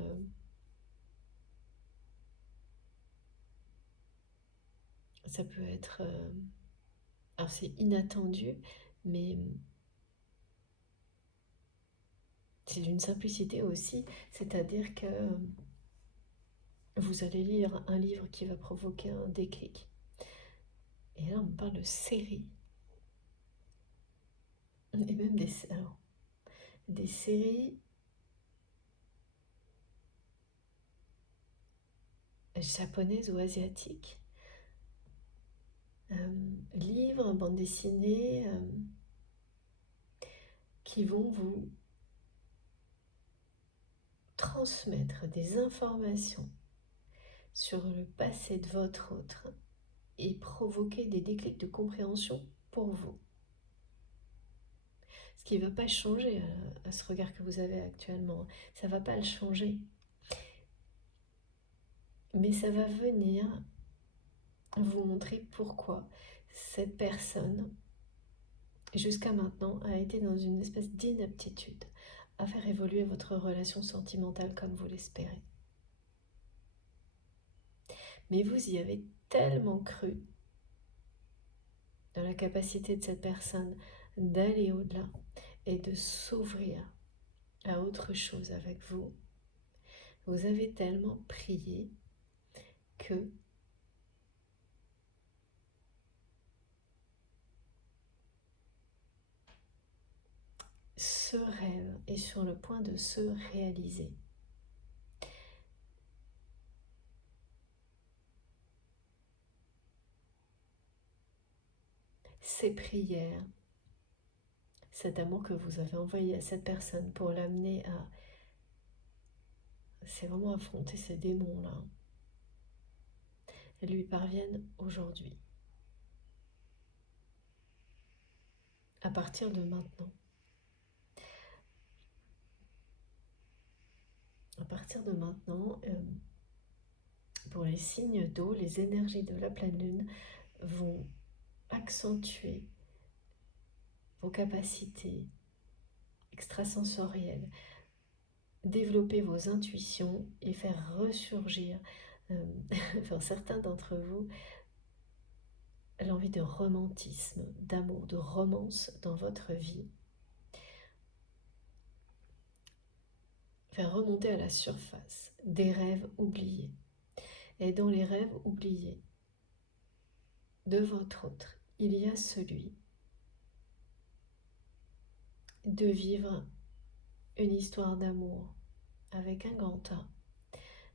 ça peut être... alors c'est inattendu, mais c'est d'une simplicité aussi, c'est-à-dire que vous allez lire un livre qui va provoquer un déclic. Et là, on parle de séries. Et même des séries japonaises ou asiatiques. Livres, bandes dessinées, qui vont vous transmettre des informations sur le passé de votre autre et provoquer des déclics de compréhension pour vous. Ce qui ne va pas changer à ce regard que vous avez actuellement. Ça ne va pas le changer. Mais ça va venir vous montrer pourquoi cette personne, jusqu'à maintenant, a été dans une espèce d'inaptitude à faire évoluer votre relation sentimentale comme vous l'espérez. Mais vous y avez tellement cru dans la capacité de cette personne d'aller au-delà et de s'ouvrir à autre chose avec vous. Vous avez tellement prié que ce rêve est sur le point de se réaliser. Ces prières, cet amour que vous avez envoyé à cette personne pour l'amener à... C'est vraiment affronter ces démons-là. Elles lui parviennent aujourd'hui. À partir de maintenant. À partir de maintenant, pour les signes d'eau, les énergies de la pleine lune vont accentuer vos capacités extrasensorielles, développer vos intuitions et faire ressurgir, pour certains d'entre vous, l'envie de romantisme, d'amour, de romance dans votre vie. Faire remonter à la surface des rêves oubliés. Et dans les rêves oubliés de votre autre, il y a celui de vivre une histoire d'amour avec un grand A,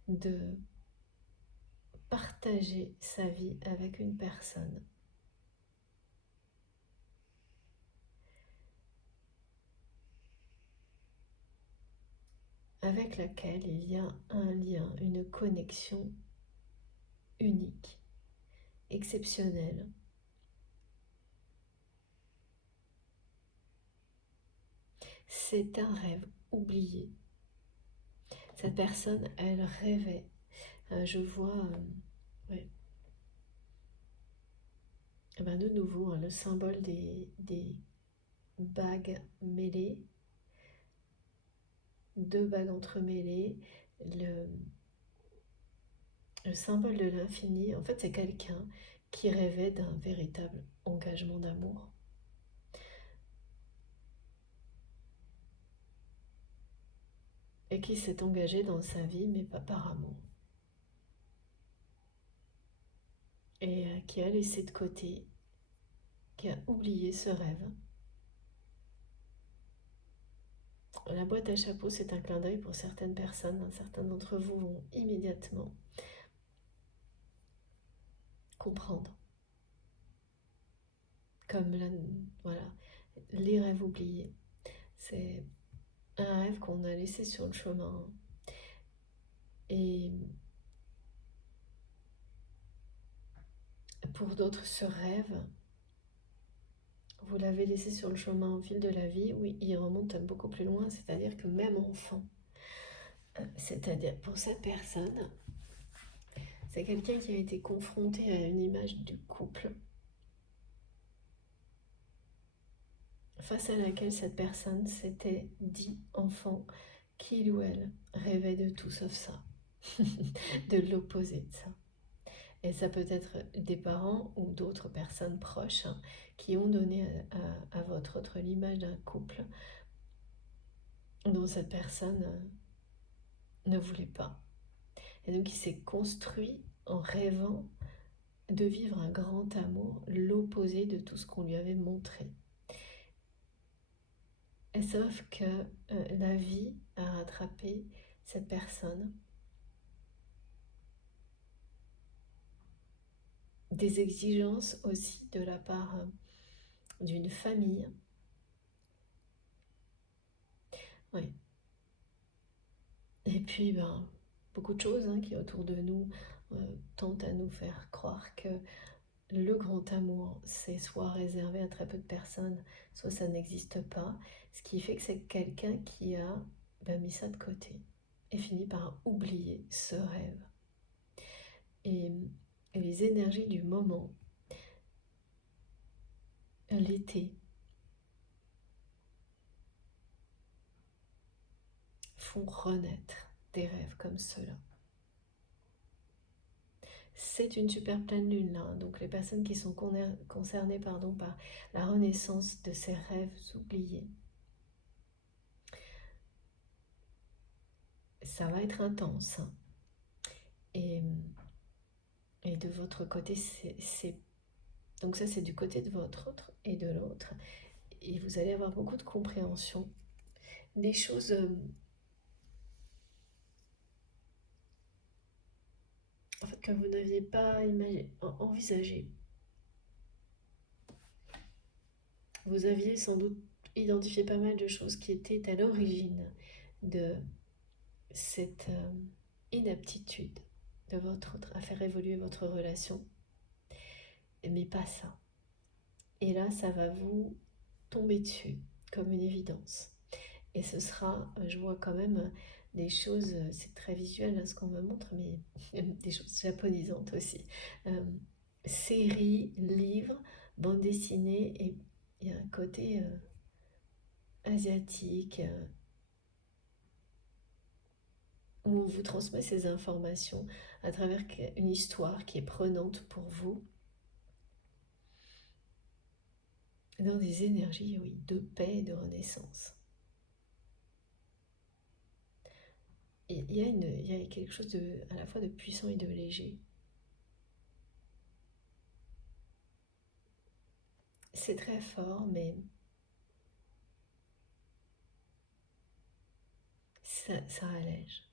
de partager sa vie avec une personne avec laquelle il y a un lien, une connexion unique, exceptionnelle. C'est un rêve oublié. Cette personne, elle rêvait. Je vois, ouais. Eh ben de nouveau, le symbole des bagues mêlées, 2 bagues entremêlées, le symbole de l'infini. En fait, c'est quelqu'un qui rêvait d'un véritable engagement d'amour. Et qui s'est engagé dans sa vie, mais pas par amour. Et qui a laissé de côté, qui a oublié ce rêve. La boîte à chapeau, c'est un clin d'œil pour certaines personnes. Certains d'entre vous vont immédiatement comprendre. Comme voilà, les rêves oubliés. C'est un rêve qu'on a laissé sur le chemin. Et pour d'autres, ce rêve, vous l'avez laissé sur le chemin au fil de la vie. Oui, il remonte beaucoup plus loin, c'est-à-dire que même enfant, c'est-à-dire pour cette personne, c'est quelqu'un qui a été confronté à une image du couple face à laquelle cette personne s'était dit enfant qu'il ou elle rêvait de tout sauf ça, de l'opposé de ça. Et ça peut être des parents ou d'autres personnes proches qui ont donné à votre autre l'image d'un couple dont cette personne ne voulait pas. Et donc il s'est construit en rêvant de vivre un grand amour, l'opposé de tout ce qu'on lui avait montré. Et sauf que la vie a rattrapé cette personne. Des exigences aussi de la part d'une famille. Oui. Et puis, beaucoup de choses qui autour de nous tentent à nous faire croire que le grand amour, c'est soit réservé à très peu de personnes, soit ça n'existe pas. Ce qui fait que c'est quelqu'un qui a mis ça de côté et finit par oublier ce rêve. Et les énergies du moment, l'été, font renaître des rêves comme ceux-là. C'est une super pleine lune là, donc les personnes qui sont concernées par la renaissance de ces rêves oubliés, ça va être intense. Et de votre côté, donc ça c'est du côté de votre autre et de l'autre, et vous allez avoir beaucoup de compréhension des choses en fait, que vous n'aviez pas envisagées. Vous aviez sans doute identifié pas mal de choses qui étaient à l'origine de cette inaptitude de votre autre à faire évoluer votre relation, mais pas ça. Et là, ça va vous tomber dessus comme une évidence. Et ce sera, je vois quand même des choses, c'est très visuel hein, ce qu'on me montre, mais des choses japonisantes aussi. Euh, Séries, livres, bandes dessinées, et il y a un côté asiatique où on vous transmet ces informations à travers une histoire qui est prenante pour vous, dans des énergies, oui, de paix et de renaissance. Et il y a quelque chose de, à la fois de puissant et de léger. C'est très fort, mais ça allège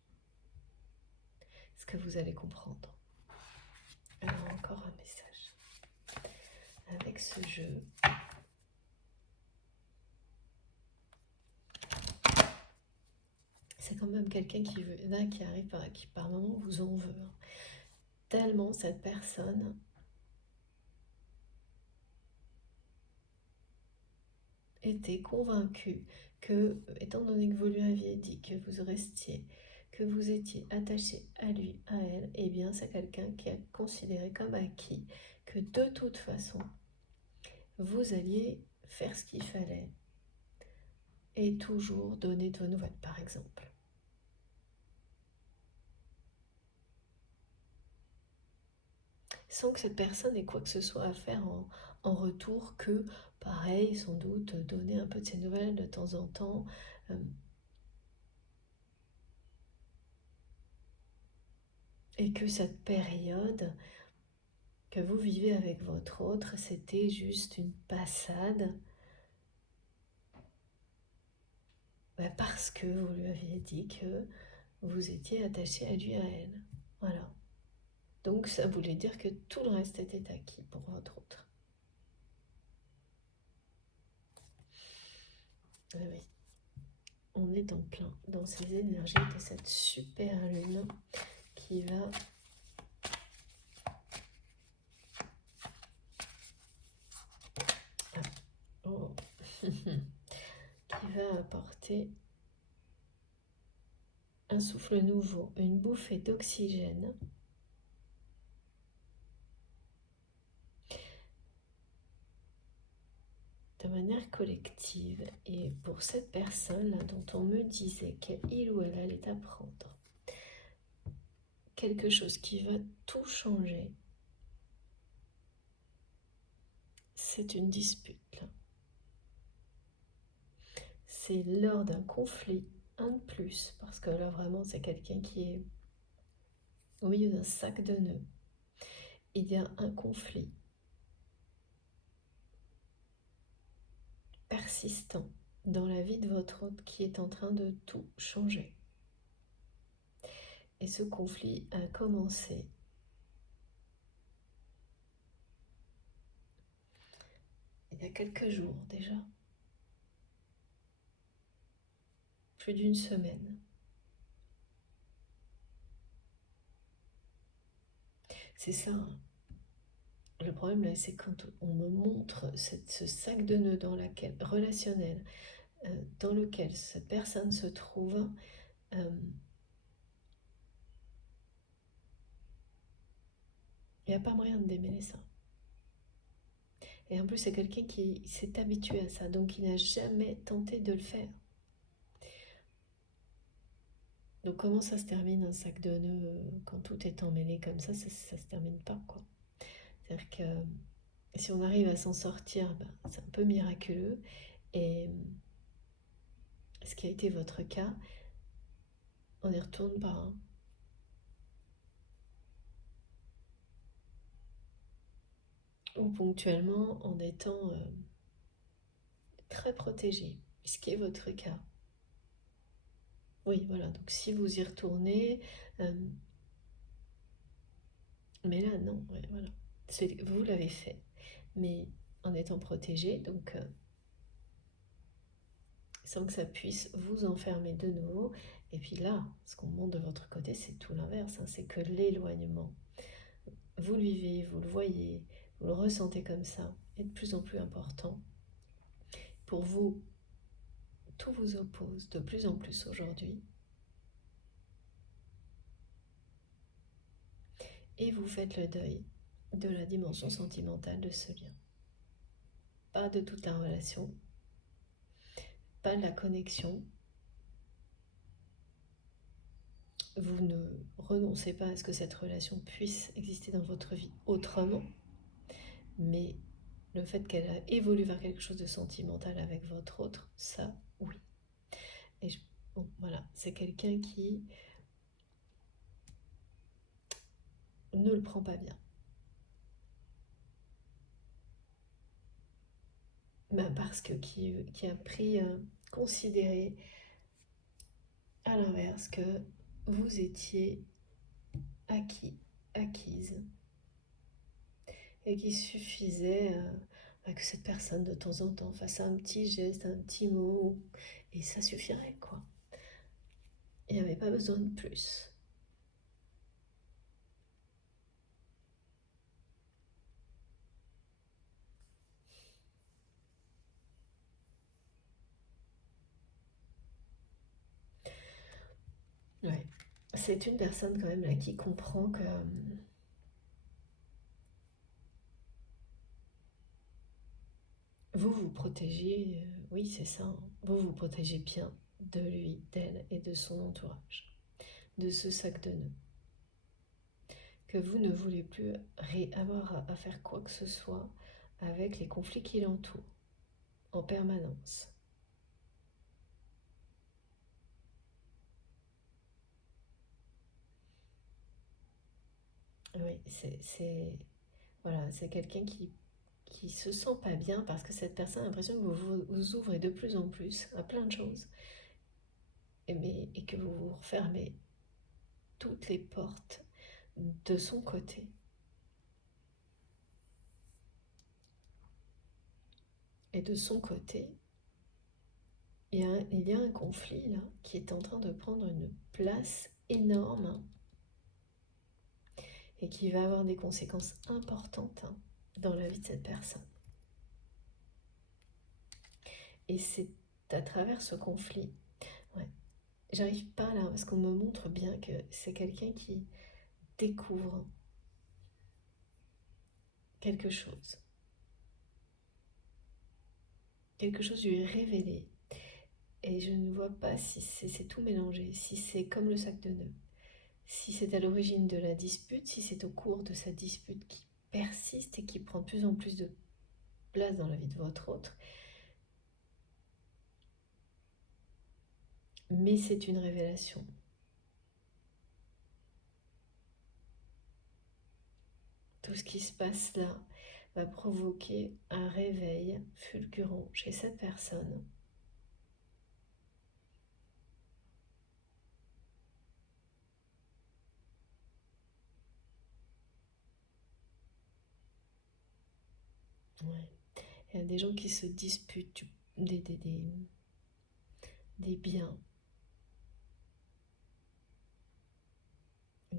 ce que vous allez comprendre. Alors encore un message. Avec ce jeu, c'est quand même quelqu'un qui arrive, qui par moment vous en veut. Hein. Tellement cette personne était convaincue que, étant donné que vous lui aviez dit que vous restiez, que vous étiez attaché à lui, à elle, eh bien c'est quelqu'un qui a considéré comme acquis que de toute façon, vous alliez faire ce qu'il fallait et toujours donner de vos nouvelles, par exemple. Sans que cette personne ait quoi que ce soit à faire en retour que, pareil, sans doute, donner un peu de ses nouvelles de temps en temps. Et que cette période que vous vivez avec votre autre, c'était juste une passade parce que vous lui aviez dit que vous étiez attaché à lui, à elle. Voilà. Donc ça voulait dire que tout le reste était acquis pour votre autre. Oui. On est en plein dans ces énergies de cette super lune qui va qui va apporter un souffle nouveau, une bouffée d'oxygène de manière collective. Et pour cette personne dont on me disait qu'il ou elle allait apprendre quelque chose qui va tout changer, c'est une dispute. C'est lors d'un conflit, un de plus, parce que là vraiment c'est quelqu'un qui est au milieu d'un sac de nœuds. Il y a un conflit persistant dans la vie de votre hôte qui est en train de tout changer. Et ce conflit a commencé il y a quelques jours déjà, plus d'une semaine. C'est ça, hein. Le problème là, c'est quand on me montre ce sac de nœuds relationnel dans lequel cette personne se trouve, il n'y a pas moyen de démêler ça. Et en plus, c'est quelqu'un qui s'est habitué à ça, donc il n'a jamais tenté de le faire. Donc comment ça se termine un sac de nœuds quand tout est emmêlé comme ça se termine pas, quoi. C'est-à-dire que si on arrive à s'en sortir, ben, c'est un peu miraculeux. Et ce qui a été votre cas, on n'y retourne pas. Hein. Ou ponctuellement en étant très protégé, ce qui est votre cas. Oui, voilà, donc si vous y retournez, mais là, non, ouais, voilà. Vous l'avez fait, mais en étant protégé, donc sans que ça puisse vous enfermer de nouveau. Et puis là, ce qu'on montre de votre côté, c'est tout l'inverse, hein, c'est que l'éloignement, vous le vivez, vous le voyez, vous le ressentez comme ça, est de plus en plus important. Pour vous, tout vous oppose de plus en plus aujourd'hui. Et vous faites le deuil de la dimension sentimentale de ce lien. Pas de toute la relation, pas de la connexion. Vous ne renoncez pas à ce que cette relation puisse exister dans votre vie autrement, mais le fait qu'elle a évolué vers quelque chose de sentimental avec votre autre, ça, oui. Et bon, voilà, c'est quelqu'un qui ne le prend pas bien. Ben parce que qui a pris, considéré à l'inverse que vous étiez acquis, acquise, et qu'il suffisait que cette personne de temps en temps fasse un petit geste, un petit mot, et ça suffirait, quoi. Il n'y avait pas besoin de plus. Ouais. C'est une personne quand même là qui comprend que vous vous protégez, oui c'est ça, hein. Vous vous protégez bien de lui, d'elle et de son entourage, de ce sac de nœuds. Que vous ne voulez plus avoir à faire quoi que ce soit avec les conflits qui l'entourent en permanence. Oui, voilà, c'est quelqu'un qui se sent pas bien parce que cette personne a l'impression que vous ouvrez de plus en plus à plein de choses et que vous vous refermez toutes les portes de son côté. Et de son côté, il y a un conflit là qui est en train de prendre une place énorme et qui va avoir des conséquences importantes dans la vie de cette personne. Et c'est à travers ce conflit, ouais, j'arrive pas là parce qu'on me montre bien que c'est quelqu'un qui découvre quelque chose. Quelque chose lui est révélé. Et je ne vois pas si c'est tout mélangé, si c'est comme le sac de nœuds, si c'est à l'origine de la dispute, si c'est au cours de cette dispute qui persiste et qui prend de plus en plus de place dans la vie de votre autre. Mais c'est une révélation. Tout ce qui se passe là va provoquer un réveil fulgurant chez cette personne. Ouais. Il y a des gens qui se disputent des biens, des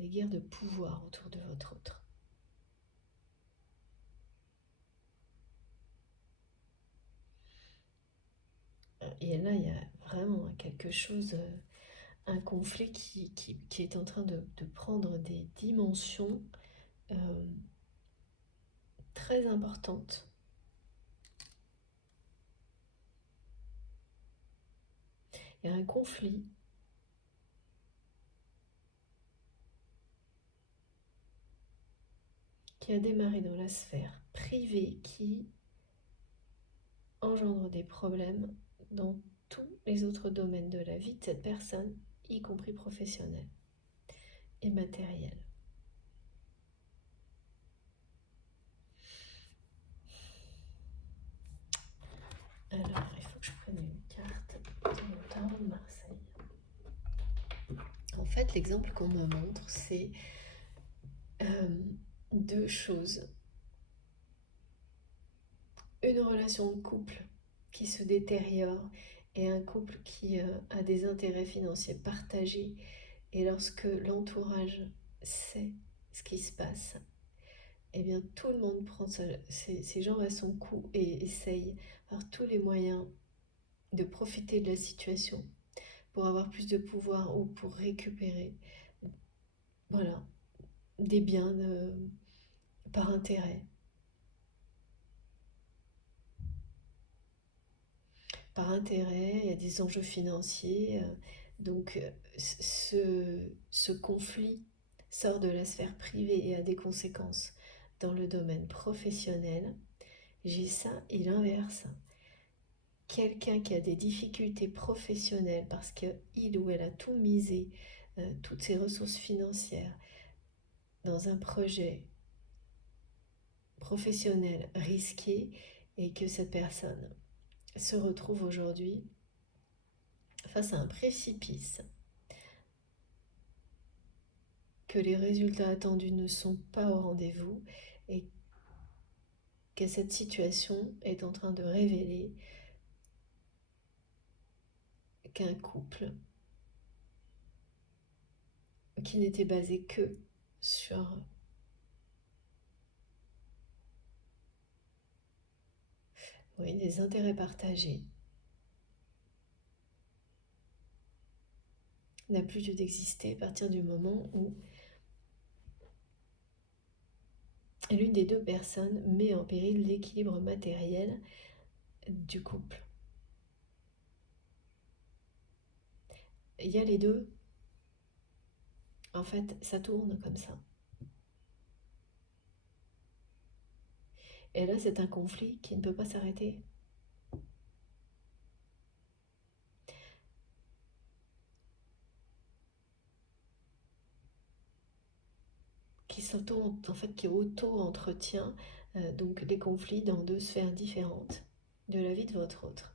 guerres de pouvoir autour de votre autre. Et là, il y a vraiment quelque chose, un conflit qui est en train de prendre des dimensions euh, très importantes. Il y a un conflit qui a démarré dans la sphère privée, qui engendre des problèmes dans tous les autres domaines de la vie de cette personne, y compris professionnel et matériel. Alors, il faut que je prenne une carte de mon tarot de Marseille. fait, l'exemple qu'on me montre, c'est deux choses. Une relation de couple qui se détériore et un couple qui a des intérêts financiers partagés. Et lorsque l'entourage sait ce qui se passe, eh bien tout le monde prend ces gens à son cou et essaye par tous les moyens de profiter de la situation pour avoir plus de pouvoir ou pour récupérer, voilà, des biens par intérêt. Par intérêt, il y a des enjeux financiers. Donc ce conflit sort de la sphère privée et a des conséquences dans le domaine professionnel. J'ai ça et l'inverse. Quelqu'un qui a des difficultés professionnelles parce qu'il ou elle a tout misé, toutes ses ressources financières, dans un projet professionnel risqué et que cette personne se retrouve aujourd'hui face à un précipice, que les résultats attendus ne sont pas au rendez-vous et que cette situation est en train de révéler qu'un couple qui n'était basé que sur des intérêts partagés n'a plus lieu d'exister à partir du moment où l'une des deux personnes met en péril l'équilibre matériel du couple. Il y a les deux, en fait, ça tourne comme ça. Et là, c'est un conflit qui ne peut pas s'arrêter. Qui auto-entretient donc les conflits dans deux sphères différentes de la vie de votre autre.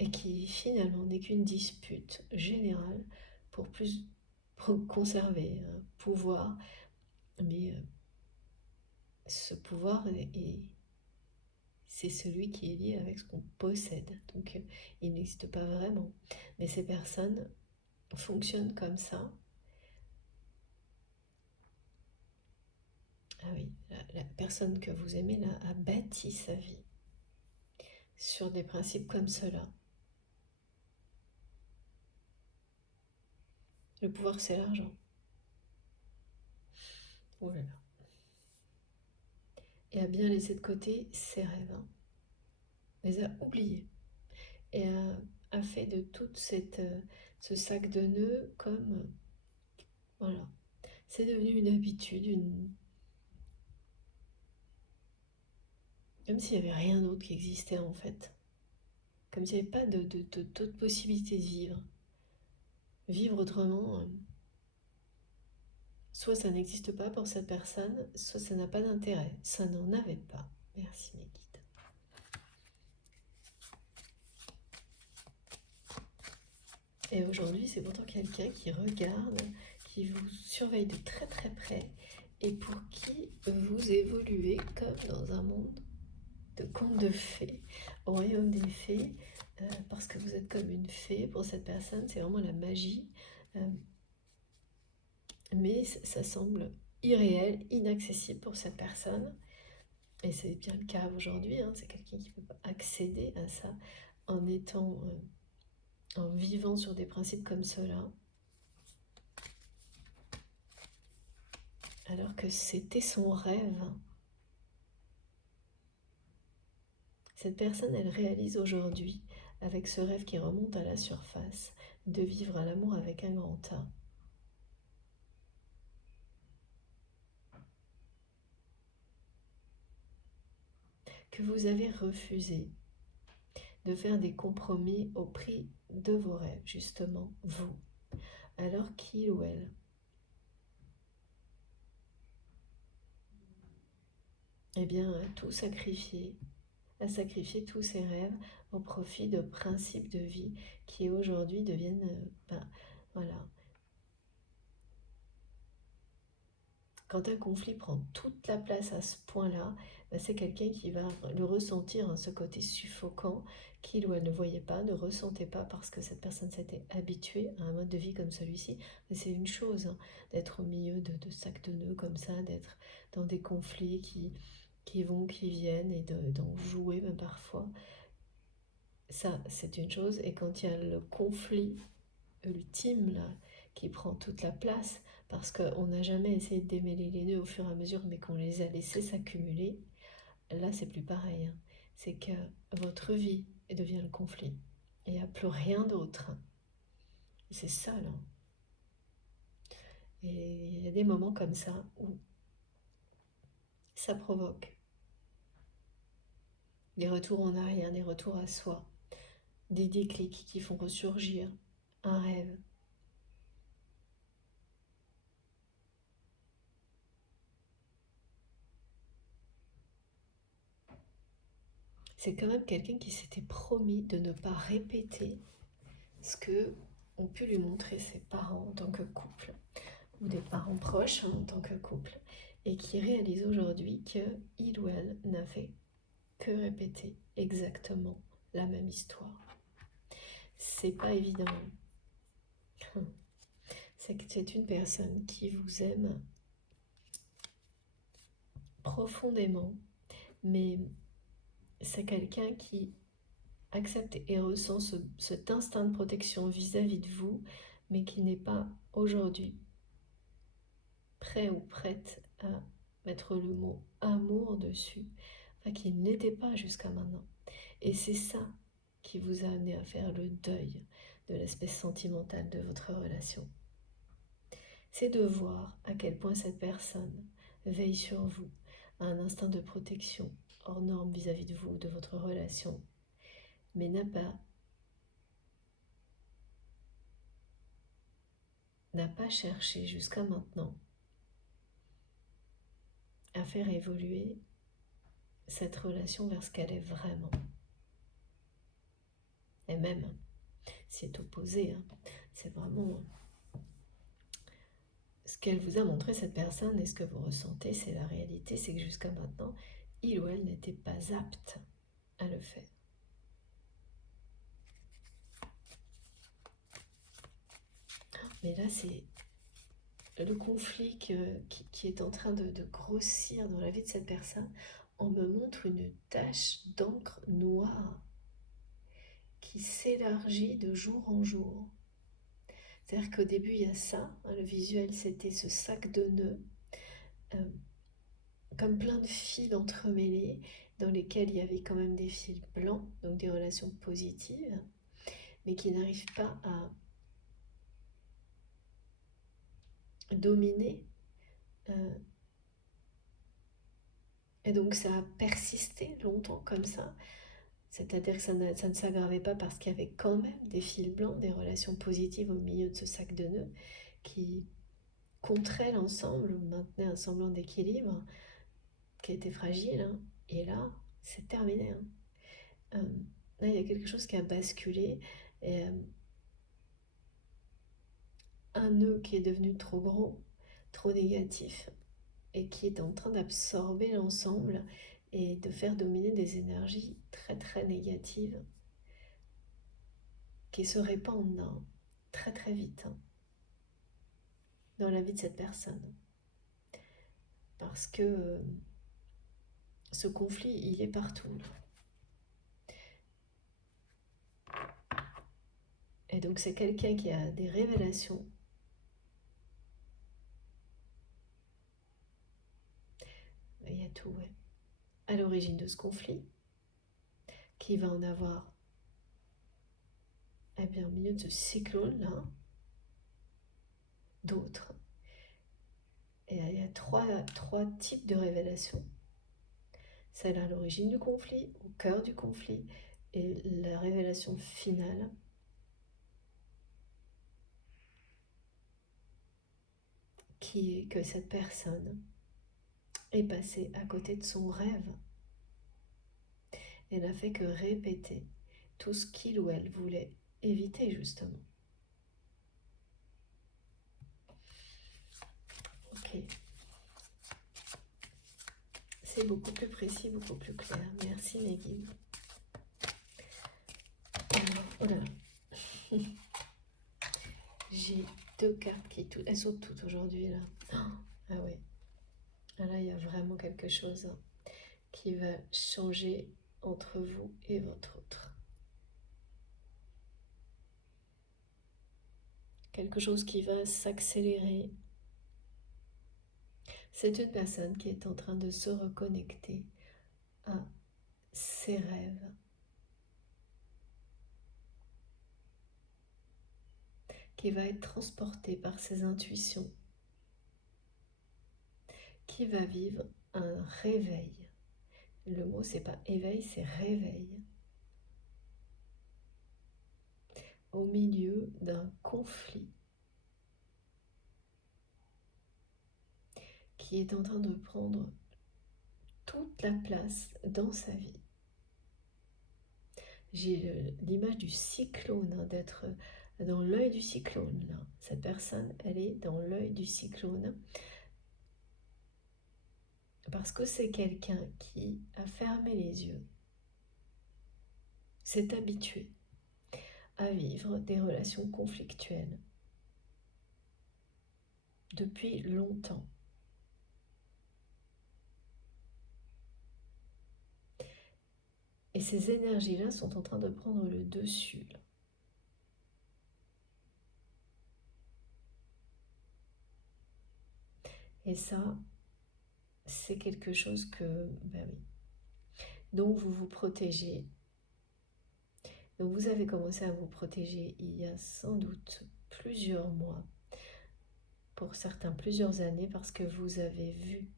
Et qui finalement n'est qu'une dispute générale pour conserver un pouvoir, mais ce pouvoir c'est celui qui est lié avec ce qu'on possède, donc il n'existe pas vraiment. Mais ces personnes fonctionnent comme ça. Ah oui, la personne que vous aimez là a bâti sa vie sur des principes comme cela. Le pouvoir, c'est l'argent. Oh là là. Et a bien laissé de côté ses rêves, hein. Les a oubliés. Et a fait de tout ce sac de nœuds comme... voilà. C'est devenu une habitude, comme s'il n'y avait rien d'autre qui existait en fait. Comme s'il n'y avait pas d'autre possibilité de vivre. Vivre autrement, soit ça n'existe pas pour cette personne, soit ça n'a pas d'intérêt. Ça n'en avait pas. Merci mes guides. Et aujourd'hui, c'est pourtant quelqu'un qui regarde, qui vous surveille de très très près et pour qui vous évoluez comme dans un monde de contes de fées, au royaume des fées, parce que vous êtes comme une fée pour cette personne, c'est vraiment la magie. Mais ça semble irréel, inaccessible pour cette personne. Et c'est bien le cas aujourd'hui, hein, c'est quelqu'un qui ne peut pas accéder à ça en étant, en vivant sur des principes comme cela. Alors que c'était son rêve. Cette personne, elle réalise aujourd'hui, avec ce rêve qui remonte à la surface, de vivre à l'amour avec un grand A. Que vous avez refusé de faire des compromis au prix de vos rêves, justement, vous, alors qu'il ou elle a tout sacrifié, à sacrifier tous ses rêves au profit de principes de vie qui aujourd'hui deviennent, voilà. Quand un conflit prend toute la place à ce point-là, c'est quelqu'un qui va le ressentir, hein, ce côté suffocant qu'il ou elle ne voyait pas, ne ressentait pas parce que cette personne s'était habituée à un mode de vie comme celui-ci. Mais c'est une chose, hein, d'être au milieu de sacs de nœuds comme ça, d'être dans des conflits qui vont, qui viennent et d'en jouer même parfois. Ça, c'est une chose. Et quand il y a le conflit ultime là, qui prend toute la place, parce qu'on n'a jamais essayé de démêler les nœuds au fur et à mesure, mais qu'on les a laissés s'accumuler, là c'est plus pareil. Hein. C'est que votre vie devient le conflit. Il n'y a plus rien d'autre. C'est ça là. Et il y a des moments comme ça où ça provoque des retours en arrière, des retours à soi, des déclics qui font ressurgir un rêve. C'est quand même quelqu'un qui s'était promis de ne pas répéter ce que ont pu lui montrer ses parents en tant que couple, ou des parents proches en tant que couple, et qui réalise aujourd'hui qu'il ou elle n'a fait que répéter exactement la même histoire. C'est pas évident. C'est que c'est une personne qui vous aime profondément, mais c'est quelqu'un qui accepte et ressent cet instinct de protection vis-à-vis de vous, mais qui n'est pas aujourd'hui prêt ou prête à mettre le mot amour dessus, enfin qui n'était pas jusqu'à maintenant. Et c'est ça qui vous a amené à faire le deuil de l'aspect sentimental de votre relation. C'est de voir à quel point cette personne veille sur vous, a un instinct de protection hors norme vis-à-vis de vous, de votre relation, mais n'a pas cherché jusqu'à maintenant à faire évoluer cette relation vers ce qu'elle est vraiment. Et même, c'est opposé, hein. C'est vraiment ce qu'elle vous a montré, cette personne, et ce que vous ressentez, c'est la réalité, c'est que jusqu'à maintenant, il ou elle n'était pas apte à le faire. Mais là, c'est le conflit qui est en train de grossir dans la vie de cette personne. On me montre une tache d'encre noire qui s'élargit de jour en jour. C'est-à-dire qu'au début, il y a ça, hein, le visuel, c'était ce sac de nœuds, comme plein de fils entremêlés, dans lesquels il y avait quand même des fils blancs, donc des relations positives, mais qui n'arrivent pas à dominer. Et donc ça a persisté longtemps comme ça. C'est-à-dire que ça ne s'aggravait pas parce qu'il y avait quand même des fils blancs, des relations positives au milieu de ce sac de nœuds qui contraient l'ensemble, maintenaient un semblant d'équilibre qui était fragile. Hein. Et là, c'est terminé. Hein. Là, il y a quelque chose qui a basculé. Et, un nœud qui est devenu trop gros, trop négatif, et qui est en train d'absorber l'ensemble et de faire dominer des énergies très très négatives qui se répandent, hein, très très vite, hein, dans la vie de cette personne. Parce que ce conflit, il est partout. Et donc c'est quelqu'un qui a des révélations. Il y a tout, ouais. À l'origine de ce conflit, qui va en avoir, eh bien, au milieu de ce cyclone-là, d'autres. Et il y a trois types de révélations. Celle à l'origine du conflit, au cœur du conflit, et la révélation finale, qui est que cette personne est passée à côté de son rêve. et n'a fait que répéter tout ce qu'il ou elle voulait éviter justement. Ok. C'est beaucoup plus précis, beaucoup plus clair. Merci mes guides. Alors, oh là là. J'ai 2 cartes qui elles sautent toutes aujourd'hui là. Ah ouais. Ah là, il y a vraiment quelque chose qui va changer entre vous et votre autre. Quelque chose qui va s'accélérer. C'est une personne qui est en train de se reconnecter à ses rêves, qui va être transportée par ses intuitions, qui va vivre un réveil. Le mot, c'est pas éveil, c'est réveil. Au milieu d'un conflit qui est en train de prendre toute la place dans sa vie. J'ai l'image du cyclone, d'être dans l'œil du cyclone. Là. Cette personne, elle est dans l'œil du cyclone parce que c'est quelqu'un qui a fermé les yeux, s'est habitué à vivre des relations conflictuelles depuis longtemps. Et ces énergies-là sont en train de prendre le dessus. Là. Et ça, c'est quelque chose que, ben oui, dont vous vous protégez. Donc vous avez commencé à vous protéger il y a sans doute plusieurs mois, pour certains plusieurs années, parce que vous avez vu,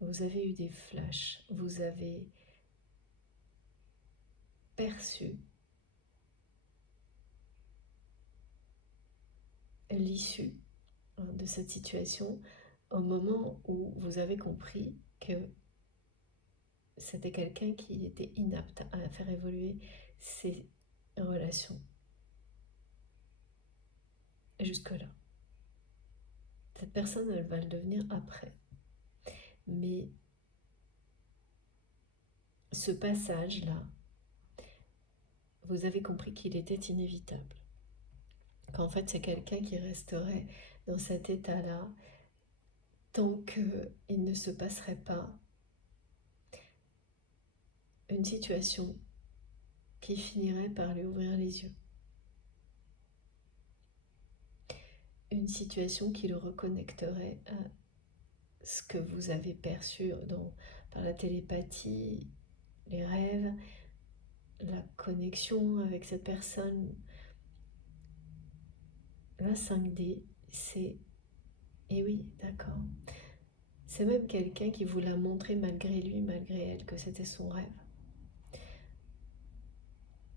vous avez eu des flashs, vous avez perçu l'issue de cette situation au moment où vous avez compris que c'était quelqu'un qui était inapte à faire évoluer ses relations. Jusque-là. Cette personne, elle va le devenir après. Mais ce passage-là, vous avez compris qu'il était inévitable. Qu'en fait, c'est quelqu'un qui resterait dans cet état-là tant qu'il ne se passerait pas une situation qui finirait par lui ouvrir les yeux. Une situation qui le reconnecterait à ce que vous avez perçu par la télépathie, les rêves, la connexion avec cette personne. La 5D, c'est... Eh oui, d'accord. C'est même quelqu'un qui vous l'a montré malgré lui, malgré elle, que c'était son rêve.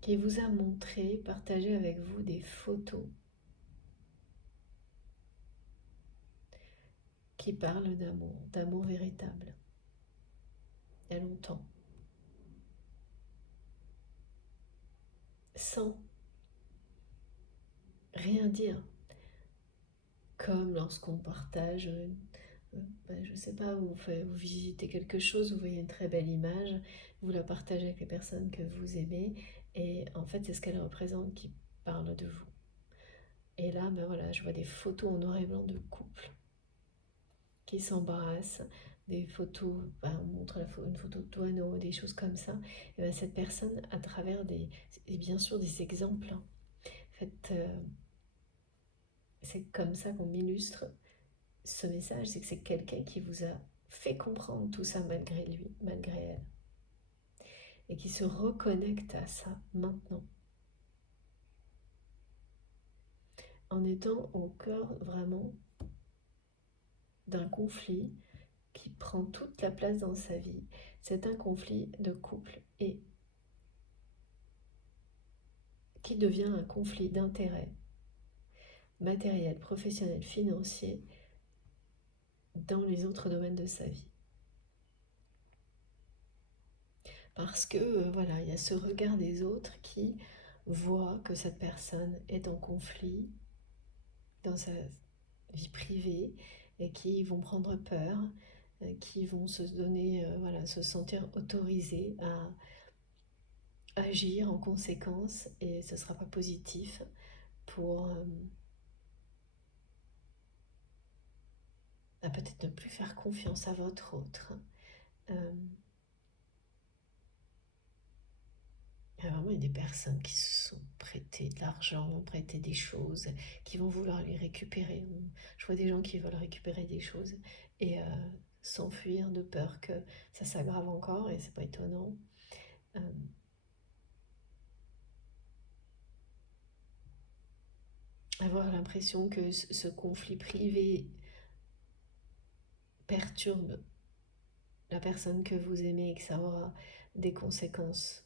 Qui vous a montré, partagé avec vous des photos qui parlent d'amour véritable. Il y a longtemps. Sans rien dire. Comme lorsqu'on partage, je ne sais pas, vous visitez quelque chose, vous voyez une très belle image, vous la partagez avec les personnes que vous aimez, et en fait c'est ce qu'elle représente qui parle de vous. Et là, ben voilà, je vois des photos en noir et blanc de couples qui s'embrassent, des photos, on montre une photo de Toano, des choses comme ça. Et ben cette personne, à travers et bien sûr des exemples, en fait, c'est comme ça qu'on illustre ce message, c'est que c'est quelqu'un qui vous a fait comprendre tout ça malgré lui, malgré elle. Et qui se reconnecte à ça maintenant. En étant au cœur vraiment d'un conflit qui prend toute la place dans sa vie. C'est un conflit de couple et qui devient un conflit d'intérêt matériel, professionnel, financier dans les autres domaines de sa vie. Parce que, voilà, il y a ce regard des autres qui voit que cette personne est en conflit dans sa vie privée et qui vont prendre peur, qui vont se donner, voilà, se sentir autorisés à agir en conséquence et ce ne sera pas positif pour à peut-être ne plus faire confiance à votre autre. Vraiment, il y a des personnes qui se sont prêtées de l'argent, prêtées des choses, qui vont vouloir les récupérer. Je vois des gens qui veulent récupérer des choses et s'enfuir de peur que ça s'aggrave encore, et c'est pas étonnant. Euh, Avoir l'impression que ce conflit privé perturbe la personne que vous aimez et que ça aura des conséquences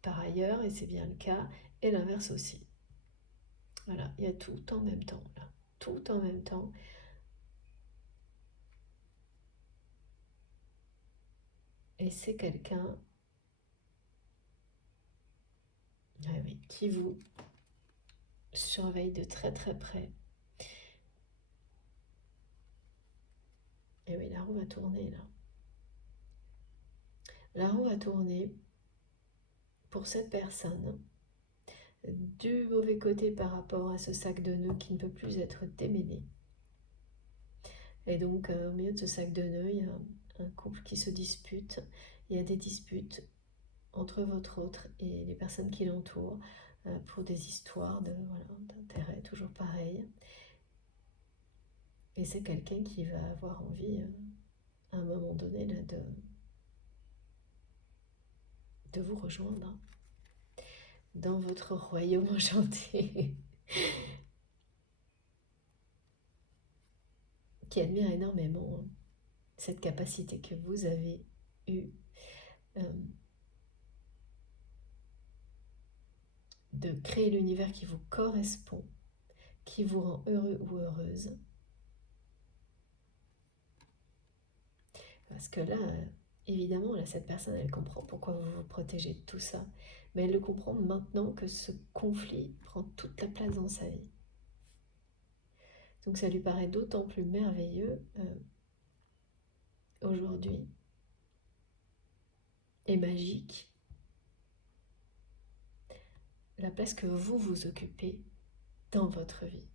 par ailleurs, et c'est bien le cas, et l'inverse aussi. Voilà, il y a tout en même temps, là. Tout en même temps. Et c'est quelqu'un oui, qui vous surveille de très très près. Et oui, la roue va tourner là. La roue va tourner pour cette personne du mauvais côté par rapport à ce sac de nœuds qui ne peut plus être démêlé. Et donc, au milieu de ce sac de nœuds, il y a un couple qui se dispute. Il y a des disputes entre votre autre et les personnes qui l'entourent pour des histoires d'intérêt, toujours pareil. Et c'est quelqu'un qui va avoir envie, à un moment donné, là, de vous rejoindre dans votre royaume enchanté, qui admire énormément cette capacité que vous avez eue de créer l'univers qui vous correspond, qui vous rend heureux ou heureuse. Parce que là, évidemment, là, cette personne, elle comprend pourquoi vous vous protégez de tout ça. Mais elle le comprend maintenant que ce conflit prend toute la place dans sa vie. Donc ça lui paraît d'autant plus merveilleux aujourd'hui et magique la place que vous vous occupez dans votre vie.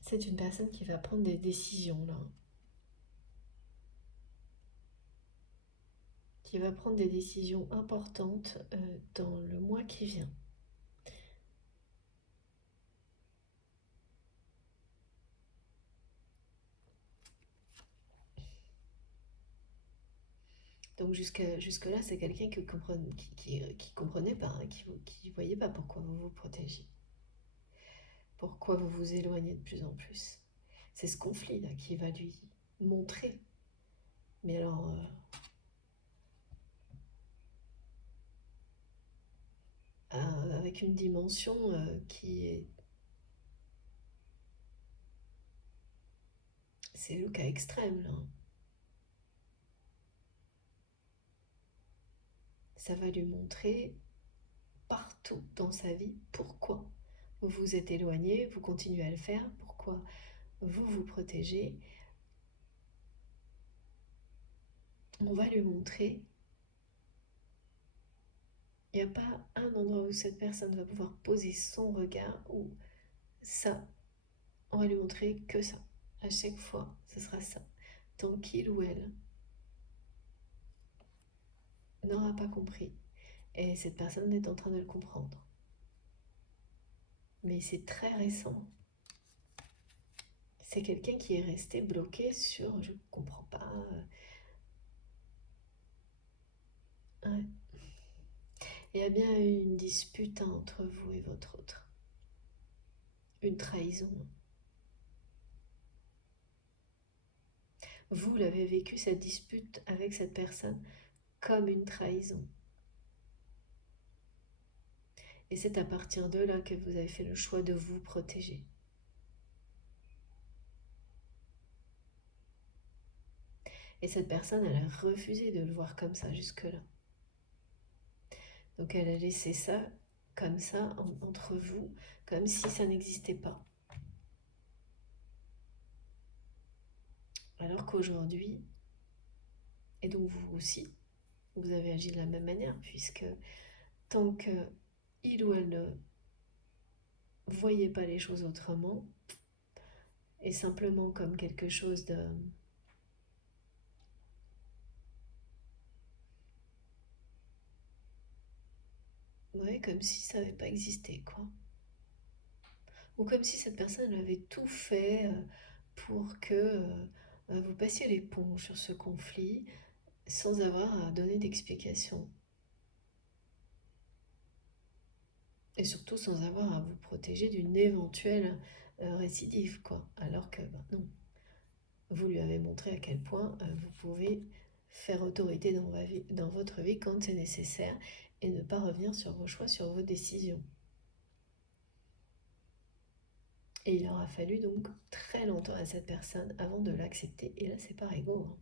C'est une personne qui va prendre des décisions là, qui va prendre des décisions importantes dans le mois qui vient. Donc jusque-là, c'est quelqu'un qui comprenait pas, hein, qui voyait pas pourquoi vous vous protégez, pourquoi vous vous éloignez de plus en plus. C'est ce conflit-là qui va lui montrer. Mais alors, avec une dimension qui est... C'est le cas extrême, là. Ça va lui montrer partout dans sa vie pourquoi vous vous êtes éloigné, vous continuez à le faire, pourquoi vous vous protégez. On va lui montrer. Il n'y a pas un endroit où cette personne va pouvoir poser son regard où ça, on va lui montrer que ça. À chaque fois, ce sera ça. Tant qu'il ou elle n'aura pas compris. Et cette personne est en train de le comprendre. Mais c'est très récent. C'est quelqu'un qui est resté bloqué sur je ne comprends pas. Ouais. Il y a bien une dispute entre vous et votre autre. Une trahison. Vous l'avez vécu, cette dispute avec cette personne, comme une trahison. Et c'est à partir de là que vous avez fait le choix de vous protéger. Et cette personne, elle a refusé de le voir comme ça jusque-là. Donc elle a laissé ça comme ça entre vous, comme si ça n'existait pas. Alors qu'aujourd'hui, et donc vous aussi, vous avez agi de la même manière, puisque tant que il ou elle ne voyait pas les choses autrement, et simplement comme quelque chose de... Ouais, comme si ça n'avait pas existé, quoi. Ou comme si cette personne avait tout fait pour que vous passiez l'éponge sur ce conflit sans avoir à donner d'explication. Et surtout sans avoir à vous protéger d'une éventuelle récidive, quoi. Alors que, ben, non, vous lui avez montré à quel point vous pouvez faire autorité dans votre vie quand c'est nécessaire et ne pas revenir sur vos choix, sur vos décisions. Et il aura fallu donc très longtemps à cette personne avant de l'accepter. Et là, c'est pas égaux. Hein.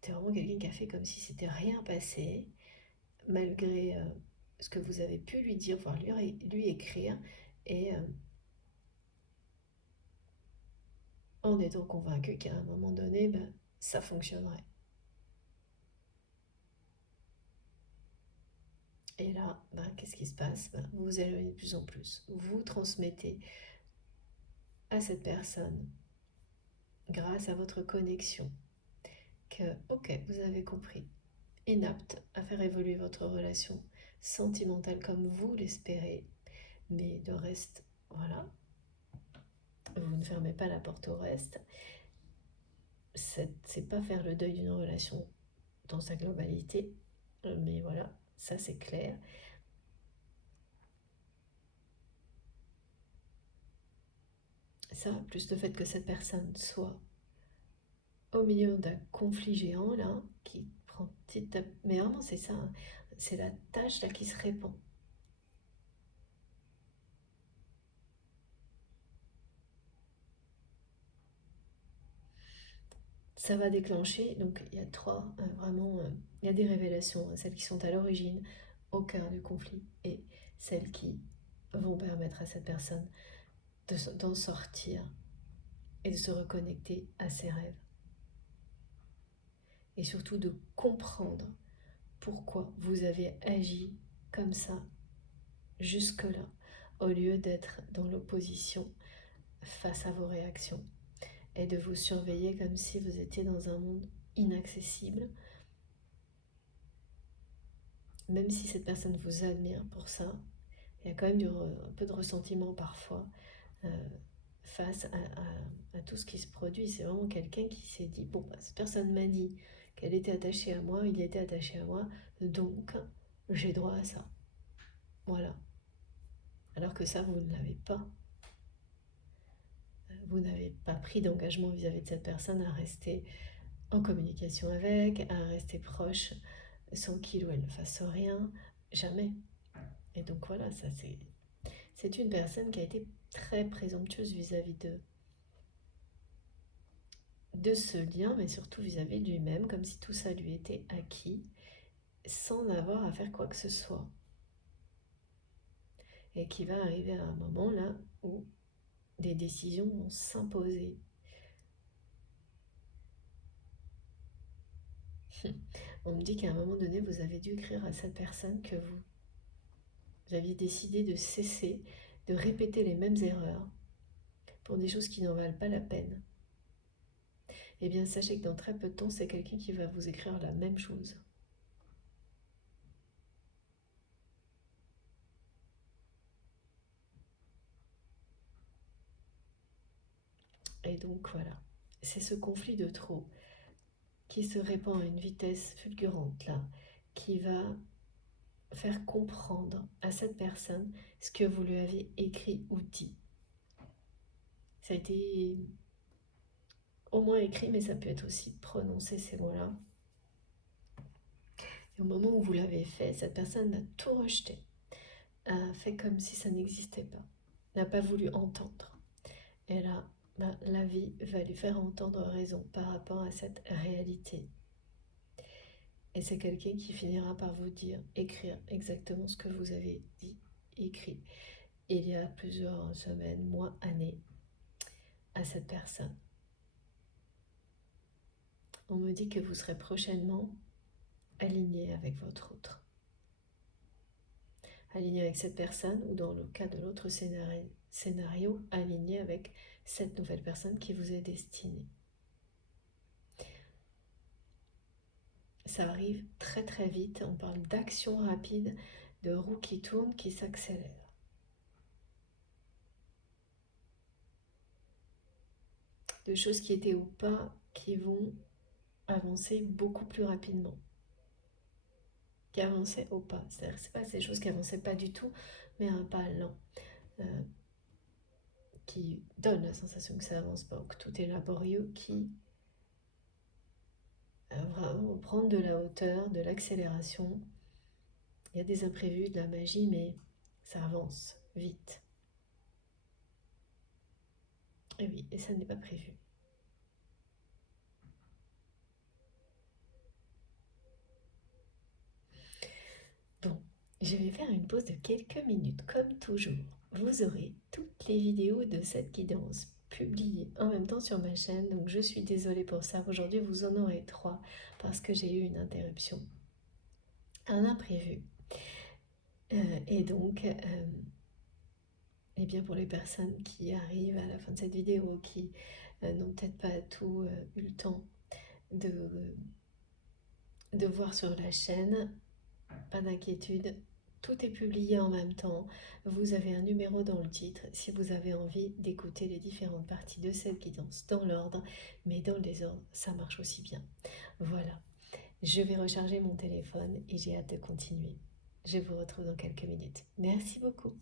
C'est vraiment quelqu'un qui a fait comme si c'était rien passé, malgré ce que vous avez pu lui dire, voire lui écrire, et en étant convaincu qu'à un moment donné, ben, ça fonctionnerait. Et là, ben, qu'est-ce qui se passe? Ben, vous vous éloignez de plus en plus. Vous transmettez à cette personne, grâce à votre connexion, que, ok, vous avez compris, inapte à faire évoluer votre relation sentimentale comme vous l'espérez, mais de reste, voilà, vous ne fermez pas la porte au reste. C'est pas faire le deuil d'une relation dans sa globalité, mais voilà, ça c'est clair. Ça, plus le fait que cette personne soit au milieu d'un conflit géant, là, qui prend petit à... Mais vraiment, c'est ça, hein. C'est la tâche, là, qui se répand. Ça va déclencher, donc il y a vraiment, il y a des révélations, hein, celles qui sont à l'origine, au cœur du conflit, et celles qui vont permettre à cette personne d'en sortir et de se reconnecter à ses rêves. Et surtout de comprendre pourquoi vous avez agi comme ça jusque-là, au lieu d'être dans l'opposition face à vos réactions et de vous surveiller comme si vous étiez dans un monde inaccessible, même si cette personne vous admire pour ça. Il y a quand même un peu de ressentiment parfois euh, face à tout ce qui se produit. C'est vraiment quelqu'un qui s'est dit, bon, bah, cette personne m'a dit qu'elle était attachée à moi, il était attaché à moi, donc j'ai droit à ça. Voilà. Alors que ça, vous ne l'avez pas. Vous n'avez pas pris d'engagement vis-à-vis de cette personne à rester en communication avec, à rester proche sans qu'il ou elle ne fasse rien. Jamais. Et donc voilà, ça c'est une personne qui a été très présomptueuse vis-à-vis de ce lien, mais surtout vis-à-vis de lui-même, comme si tout ça lui était acquis, sans avoir à faire quoi que ce soit. Et qui va arriver à un moment là où des décisions vont s'imposer. On me dit qu'à un moment donné, vous avez dû écrire à cette personne que vous aviez décidé de cesser de répéter les mêmes erreurs pour des choses qui n'en valent pas la peine. Eh bien, sachez que dans très peu de temps, c'est quelqu'un qui va vous écrire la même chose. Et donc voilà, c'est ce conflit de trop qui se répand à une vitesse fulgurante là, qui va faire comprendre à cette personne ce que vous lui avez écrit ou dit. Ça a été au moins écrit, mais ça peut être aussi prononcé ces mots-là. Au moment où vous l'avez fait, cette personne a tout rejeté, a fait comme si ça n'existait pas, n'a pas voulu entendre. Et là, la vie va lui faire entendre raison par rapport à cette réalité. Et c'est quelqu'un qui finira par vous dire, écrire exactement ce que vous avez dit, écrit, il y a plusieurs semaines, mois, années, à cette personne. On me dit que vous serez prochainement aligné avec votre autre. Aligné avec cette personne, ou dans le cas de l'autre scénario, aligné avec cette nouvelle personne qui vous est destinée. Ça arrive très très vite, on parle d'action rapide, de roues qui tournent, qui s'accélèrent. De choses qui étaient au pas, qui vont avancer beaucoup plus rapidement. Qui avançaient au pas. C'est-à-dire que ce pas ces choses qui avançaient pas du tout, mais un pas lent. Qui donne la sensation que ça avance pas, que tout est laborieux, qui vraiment prendre de la hauteur, de l'accélération. Il y a des imprévus, de la magie, mais ça avance vite. Et oui, et ça n'est pas prévu. Bon, je vais faire une pause de quelques minutes, comme toujours. Vous aurez toutes les vidéos de cette guidance publiées en même temps sur ma chaîne, donc je suis désolée pour ça. Aujourd'hui, vous en aurez 3 parce que j'ai eu une interruption, un imprévu. Et donc, et bien pour les personnes qui arrivent à la fin de cette vidéo, qui n'ont peut-être pas tout eu le temps de voir sur la chaîne, pas d'inquiétude, tout est publié en même temps. Vous avez un numéro dans le titre si vous avez envie d'écouter les différentes parties de cette guidance dans l'ordre, mais dans le désordre, ça marche aussi bien. Voilà, je vais recharger mon téléphone et j'ai hâte de continuer. Je vous retrouve dans quelques minutes. Merci beaucoup.